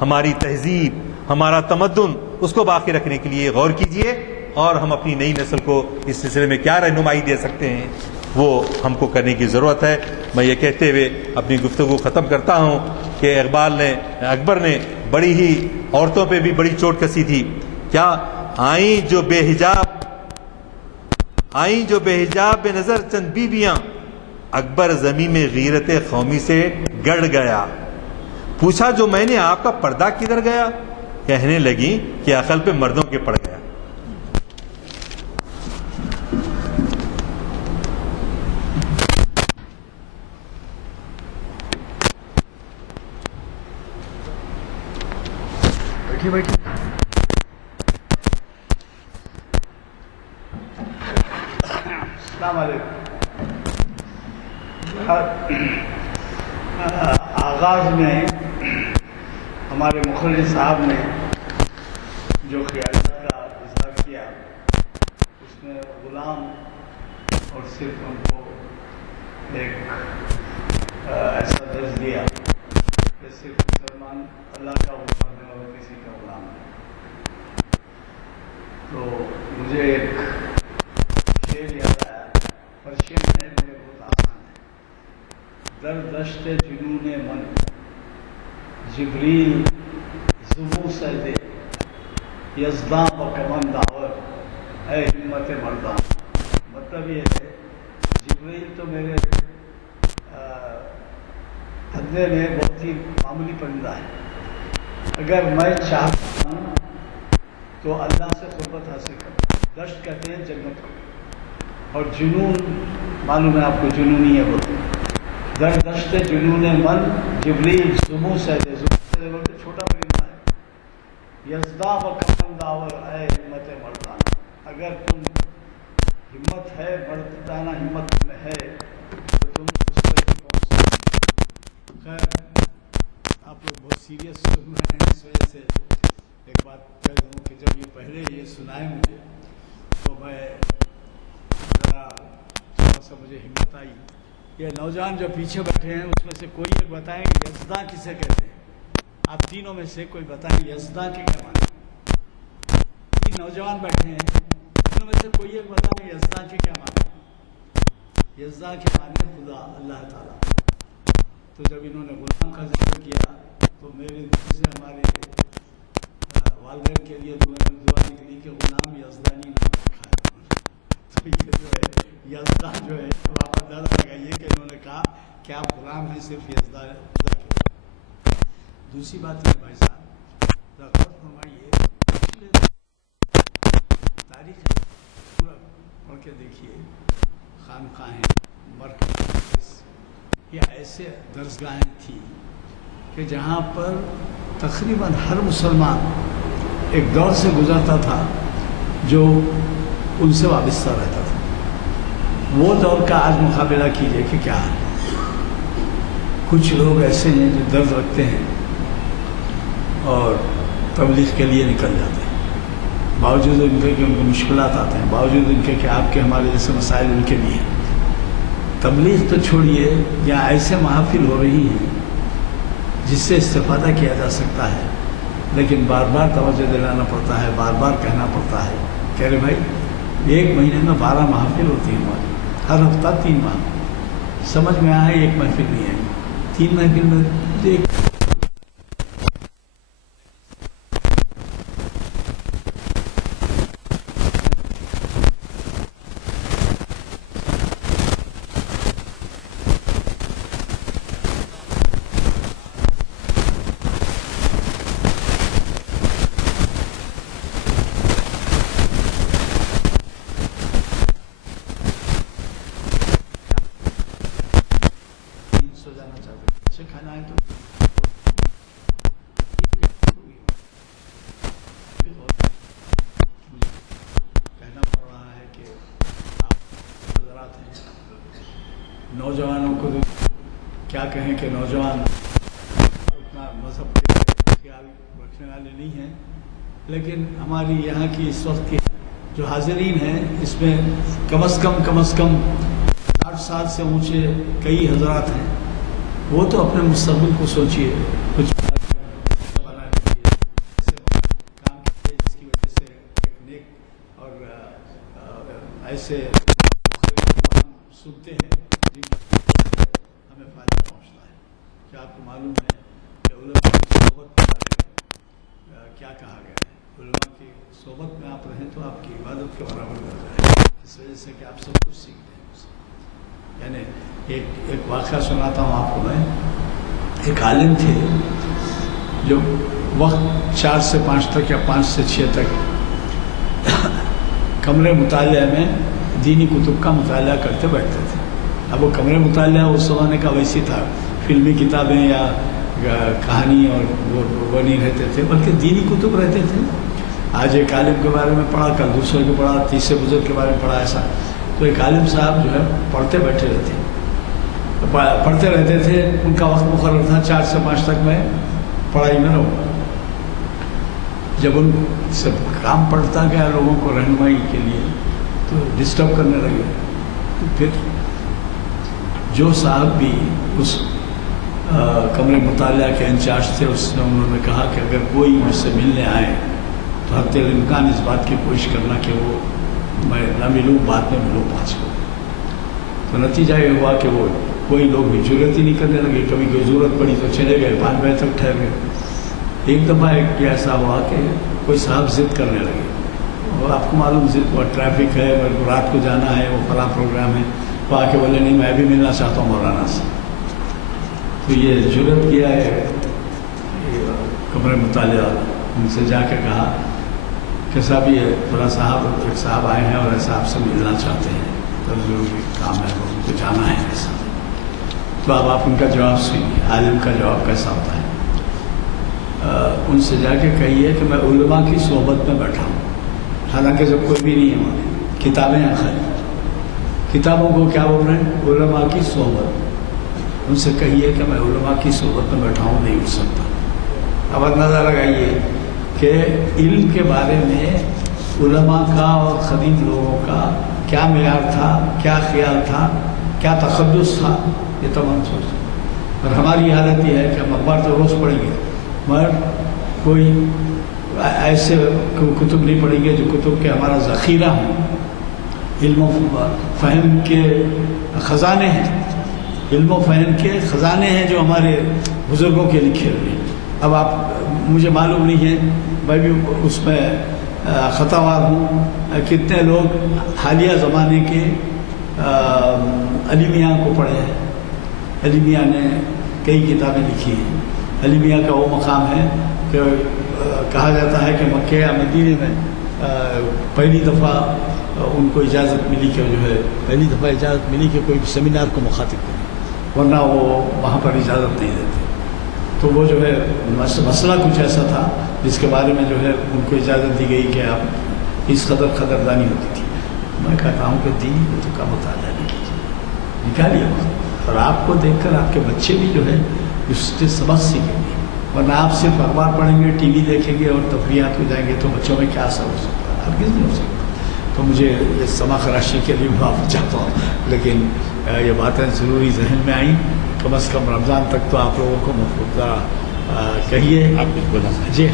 ہماری تہذیب، ہمارا تمدن. اس کو باقی رکھنے کے لیے غور کیجئے اور ہم اپنی نئی نسل کو اس سلسلے میں کیا رہنمائی دے سکتے ہیں وہ ہم کو کرنے کی ضرورت ہے. میں یہ کہتے ہوئے اپنی گفتگو ختم کرتا ہوں کہ اکبر نے بڑی ہی عورتوں پہ بھی بڑی چوٹ کسی تھی. کیا آئیں جو بے حجاب بے نظر چند بیویاں، اکبر زمین میں غیرت قومی سے گڑ گیا. پوچھا جو میں نے آپ کا پردہ کدھر گیا؟ کہنے لگی کہ عقل پہ مردوں کے پڑ گیا. السلام علیکم. آغاز میں ہمارے مخرج صاحب نے جو خیالات کا اظہار کیا اس میں غلام اور صرف ہم کو ایک ایسا درج دیا کہ صرف مسلمان اللہ کا غلام ہے اور کسی کا غلام ہے. تو مجھے ایک شعر یاد آیا، پرشین ہے، میرے بہت آسان ہے. در دشت جنون من جبریل زبو سردے یزداں بکمن داور اے ہمت مرداں. مطلب یہ ہے جبریل تو میرے دھندے میں بہت ہی معمولی پرندہ ہے، اگر میں چاہتا ہوں تو اللہ سے قربت حاصل کروں. دشت کہتے ہیں جنت کو. اور جنون معلوم ہے آپ کو، جنونی ہے وہ در دشت جنون من جبریل زمو سے بولتے چھوٹا پرندہ ہے، یزدا و کمن داور اے ہمت مردانہ، اگر تم ہمت ہے مردانہ ہمت میں ہے تو تم اس پر پہنچ سکتے۔ خیر آپ لوگ بہت سیریس سن رہے ہیں، اس وجہ سے ایک بات کہہ دوں کہ جب یہ پہلے یہ سنائے مجھے تو میں ذرا تھوڑا سا مجھے ہمت آئی۔ یہ نوجوان جو پیچھے بیٹھے ہیں اس میں سے کوئی ایک بتائیں کہ یزداں کسے کہتے ہیں؟ آپ تینوں میں سے کوئی بتائیں یزداں کے کیا معنی؟ تین نوجوان بیٹھے ہیں، تینوں میں سے کوئی ایک بتائیں یزداں کے کیا معنی؟ یزداں کے معنی خدا، اللہ تعالیٰ۔ تو جب انہوں نے غلام کا ذکر کیا تو میرے دل سے ہمارے والدین کے لیے دعا نکلی کہ غلام یزدانی نام رکھا ہے۔ تو یہ جو ہے یزداں جو ہے تو آپ اندازہ لگائیے کہ انہوں نے کہا کہ آپ غلام ہیں صرف یزداں خدا کے۔ دوسری بات یہ بھائی صاحب غور فرمائیے، پچھلے تاریخ پورا پڑھ کے دیکھیے، خانقاہیں، مرکز، یہ ایسے درسگاہیں تھیں کہ جہاں پر تقریباً ہر مسلمان ایک دور سے گزرتا تھا جو ان سے وابستہ رہتا تھا۔ وہ دور کا آج مقابلہ کیجئے کہ کیا ہے۔ کچھ لوگ ایسے ہیں جو درد رکھتے ہیں اور تبلیغ کے لیے نکل جاتے ہیں، باوجود ان کے کہ ان کو مشکلات آتے ہیں، باوجود ان کے کہ آپ کے ہمارے جیسے مسائل ان کے بھی ہیں۔ تبلیغ تو چھوڑیے، یہاں ایسے محافل ہو رہی ہیں جس سے استفادہ کیا جا سکتا ہے، لیکن بار بار توجہ دلانا پڑتا ہے، بار بار کہنا پڑتا ہے کہ ارے بھائی ایک مہینے میں 12 محافل ہوتی ہیں ہماری، ہر ہفتہ 3 محافل، سمجھ میں آئے ایک محفل نہیں آئی، 3 محفل میں ایک نوجوانوں کو کیا کہیں کہ نوجوان اتنا مذہب کے خیال رکھنے والے نہیں ہیں، لیکن ہماری یہاں کی اس وقت کی جو حاضرین ہیں اس میں کم از کم 60 سال سے اونچے کئی حضرات ہیں۔ وہ تو اپنے مستقبل کو سوچیے، کچھ بنا لیجیے، ایسے کام کیجیے جس کی وجہ سے ایک نیک اور ایسے سنتے ہیں ہمیں فائدہ پہنچتا ہے۔ کیا آپ کو معلوم ہے کہ علماء کی صحبت کے بارے میں کیا کہا گیا ہے؟ علماء کی صحبت میں آپ رہیں تو آپ کی عبادت کے برابر ہو جائے، اس وجہ سے کہ آپ سب کچھ سیکھتے ہیں اس سے۔ یعنی ایک واقعہ سناتا ہوں آپ کو میں۔ ایک عالم تھے جو وقت 4 سے 5 تک یا 5 سے 6 تک کمرے مطالعہ میں دینی کتب کا مطالعہ کرتے بیٹھتے تھے۔ اب وہ کمرے مطالعہ اس زمانے کا ویسی تھا، فلمی کتابیں یا کہانی اور وہ نہیں رہتے تھے، بلکہ دینی کتب رہتے تھے۔ آج ایک عالم کے بارے میں پڑھا، کل دوسرے کو پڑھا، تیسرے بزرگ کے بارے میں پڑھا، ایسا۔ تو ایک عالم صاحب جو ہے پڑھتے رہتے تھے، ان کا وقت مقرر تھا 4 سے 5 تک میں پڑھائی میں رہوں گا۔ جب ان سے کام پڑھتا گیا لوگوں کو رہنمائی کے لیے تو ڈسٹرب کرنے لگے، تو پھر جو صاحب بھی اس کمرے مطالعہ کے انچارج تھے انہوں نے کہا کہ اگر کوئی مجھ سے ملنے آئے تو حتی الامکان اس بات کی کوشش کرنا کہ وہ میں نہ ملوں، بعد میں ملوں 5 کو۔ تو نتیجہ یہ ہوا کہ وہ کوئی لوگ بھی ضرورت ہی نہیں کرنے لگے، کبھی کوئی ضرورت پڑی تو چلے گئے، 5 بجے تک ٹھہر گئے۔ ایک دفعہ ایسا ہوا کہ کوئی صاحب ضد کرنے لگے، اور آپ کو معلوم ضد وہ ٹریفک ہے، میرے کو رات کو جانا ہے، وہ فلاں پروگرام ہے، وہ آ کے بولے نہیں میں بھی ملنا چاہتا ہوں مولانا سے۔ تو یہ جرأت کیا ہے کمرے مطالعہ، ان سے جا کے کہا کہ صاحب یہ فلاں صاحب ایک صاحب آئے ہیں اور ایسا آپ سے ملنا چاہتے ہیں۔ تو ضروری کام ہے، ان کو جانا ہے ایسا. تو اب آپ ان کا جواب سنیے، عالم کا جواب کیسا ہوتا ہے. ان سے جا کے کہیے کہ میں علماء کی صحبت میں بیٹھا ہوں، حالانکہ جب کوئی بھی نہیں ہے وہاں، کتابیں ہیں خالی. کتابوں کو کیا بول رہے ہیں؟ علماء کی صحبت. ان سے کہیے کہ میں علماء کی صحبت میں بیٹھا ہوں، نہیں اٹھ سکتا. اب اندازہ لگائیے کہ علم کے بارے میں علماء کا اور قدیم لوگوں کا کیا معیار تھا، کیا خیال تھا، کیا تقدس تھا، یہ تمام سوچ. اور ہماری حالت یہ ہے کہ ہم اخبار تو روز پڑھیں گے مگر کوئی ایسے کتب نہیں پڑھیں گے جو کتب کے ہمارا ذخیرہ ہیں، علم و فہم کے خزانے ہیں، علم و فہم کے خزانے ہیں جو ہمارے بزرگوں کے لکھے ہوئے ہیں. اب آپ مجھے معلوم نہیں ہے، میں بھی اس میں خطا وار ہوں، کتنے لوگ حالیہ زمانے کے علی میاں کو پڑھے ہیں. علی میاں نے کئی کتابیں لکھی ہیں. علی میاں کا وہ مقام ہے کہ کہا جاتا ہے کہ مکہ یا مدینے میں پہلی دفعہ ان کو اجازت ملی کہ جو ہے پہلی دفعہ اجازت ملی کہ کوئی سیمینار کو مخاطب کرے، ورنہ وہ وہاں پر اجازت نہیں دیتے. تو وہ جو ہے مسئلہ کچھ ایسا تھا جس کے بارے میں جو ہے ان کو اجازت دی گئی کہ آپ اس قدر قدردانی ہوتی تھی. میں کہتا ہوں کہ دین کو تو کا مطالعہ نہیں کیجیے، نکالیے. اور آپ کو دیکھ کر آپ کے بچے بھی جو ہے اس سے سبق سیکھیں گے، ورنہ آپ صرف اخبار پڑھیں گے، ٹی وی دیکھیں گے اور تفریحات ہو جائیں گے تو بچوں میں کیا اثر ہو سکتا ہے؟ ہرگز نہیں ہو سکتا. تو مجھے اس سما خراشی کے لیے معاف چاہتا ہوں، لیکن یہ باتیں ضروری ذہن میں آئیں. کم از کم رمضان تک تو آپ لوگوں کو مفروضہ کہیے. آپ کچھ بولا جی.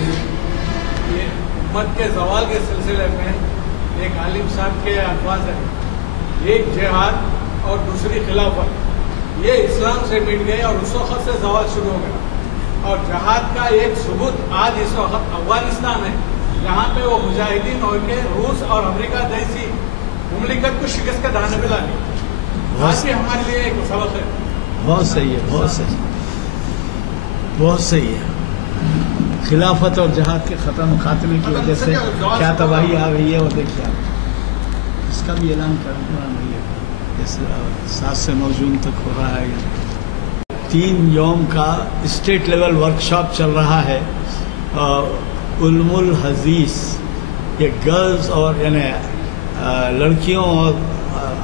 یہ امت کے زوال کے سلسلے میں ایک عالم صاحب کے الفاظ ہیں، ایک جہاد اور دوسری خلافت، یہ اسلام سے مٹ گئے اور اس وقت سے زوال شروع ہو گیا. اور جہاد کا ایک ثبوت آج اس وقت افغانستان ہے، جہاں پہ وہ مجاہدین ہو کے روس اور امریکہ جیسی مملکت کو شکست کا دہانے پہ لانے. آج بھی ہمارے لیے ایک سبق ہے. بہت صحیح ہے، بہت صحیح، بہت صحیح ہے. خلافت اور جہاد کے خاتمے کی وجہ سے کیا تباہی آ گئی ہے وہ دیکھیے آپ. اس کا بھی اعلان کرنا نہیں ہے، 7 سے 9 جون تک ہو رہا ہے. 3 یوم کا اسٹیٹ لیول ورکشاپ چل رہا ہے. علم الحدیث یہ گرلز اور یعنی لڑکیوں اور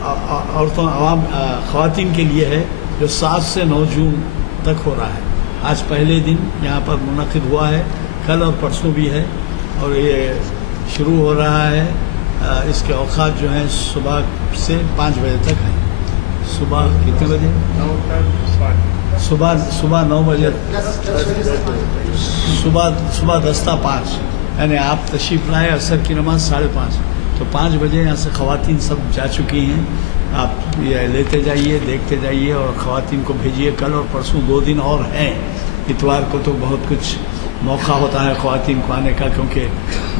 عورتوں عوام خواتین کے لیے ہے، جو 7 سے 9 جون تک ہو رہا ہے. آج پہلے دن یہاں پر منعقد ہوا ہے، کل اور پرسوں بھی ہے، اور یہ شروع ہو رہا ہے. اس کے اوقات جو ہیں صبح سے 5 بجے تک ہیں. صبح کتنے بجے؟ صبح 9 بجے، صبح 10:05، یعنی آپ تشریف لائے. عصر کی نماز 5:30، تو 5 بجے یہاں سے خواتین سب جا چکی ہیں. آپ یہ لیتے جائیے، دیکھتے جائیے اور خواتین کو بھیجیے. کل اور پرسوں 2 دن اور ہیں. اتوار کو تو بہت کچھ موقع ہوتا ہے خواتین کو آنے کا، کیونکہ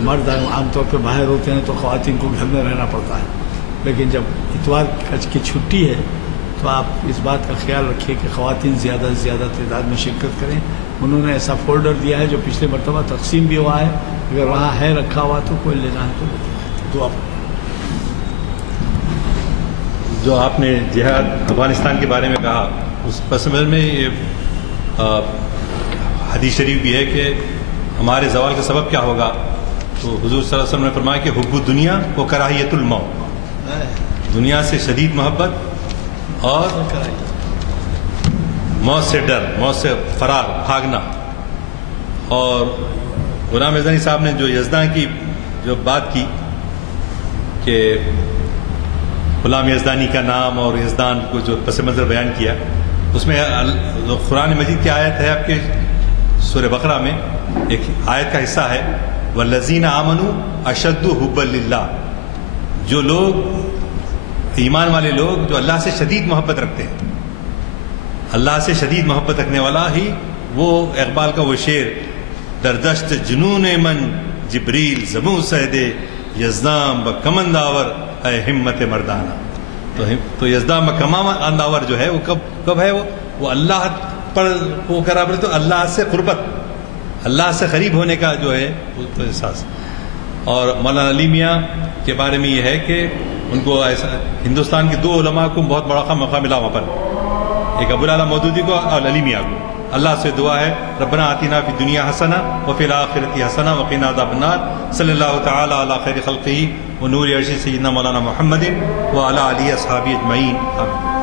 مرد عام طور پہ باہر ہوتے ہیں تو خواتین کو گھر میں رہنا پڑتا ہے. لیکن جب اتوار کی چھٹی ہے تو آپ اس بات کا خیال رکھیے کہ خواتین زیادہ سے زیادہ تعداد میں شرکت کریں. انہوں نے ایسا فولڈر دیا ہے جو پچھلے مرتبہ تقسیم بھی ہوا ہے، اگر وہاں ہے رکھا ہوا تو کوئی لینا ہے تو دعا. جو آپ نے جہاد افغانستان کے بارے میں کہا، اس پس منظر میں یہ حدیث شریف بھی ہے کہ ہمارے زوال کا سبب کیا ہوگا. تو حضور صلی اللہ علیہ وسلم نے فرمایا کہ حب الدنیا و کراہیت الموت، دنیا سے شدید محبت اور موت سے ڈر، موت سے فرار، بھاگنا. اور غلام یزدانی صاحب نے جو یزدان کی جو بات کی کہ غلام یزدانی کا نام اور یزدان کو جو پس منظر بیان کیا، اس میں قرآن مجید کی آیت ہے آپ کے سورہ بقرہ میں ایک آیت کا حصہ ہے، والذین آمنوا اشد حبا للہ. جو لوگ ایمان والے لوگ جو اللہ سے شدید محبت رکھتے ہیں، اللہ سے شدید محبت رکھنے والا ہی وہ اقبال کا وہ شعر، دردشت جنون من جبریل زبوں سہدے یزدان ب کمند آور اے ہمت مردانہ. تو یزدان ب کمند آور جو ہے وہ کب ہے؟ وہ اللہ پر وہ کرا تو اللہ سے قربت، اللہ سے قریب ہونے کا جو ہے وہ تو احساس. اور مولانا علی میاں کے بارے میں یہ ہے کہ ان کو ایسا ہندوستان کے 2 علماء کو بہت بڑا موقع ملا وہاں پر، ایک ابو العلا مودودی کو اور علی میاں کو. اللہ سے دعا ہے ربنا آتنا فی الدنیا حسنہ وفی الآخرۃ حسنہ وقنا عذاب النار. صلی اللہ تعالی علی خیر خلقہ ونور عرش سیدنا مولانا محمد وعلی آلہ اصحابہ اجمعین. آمین.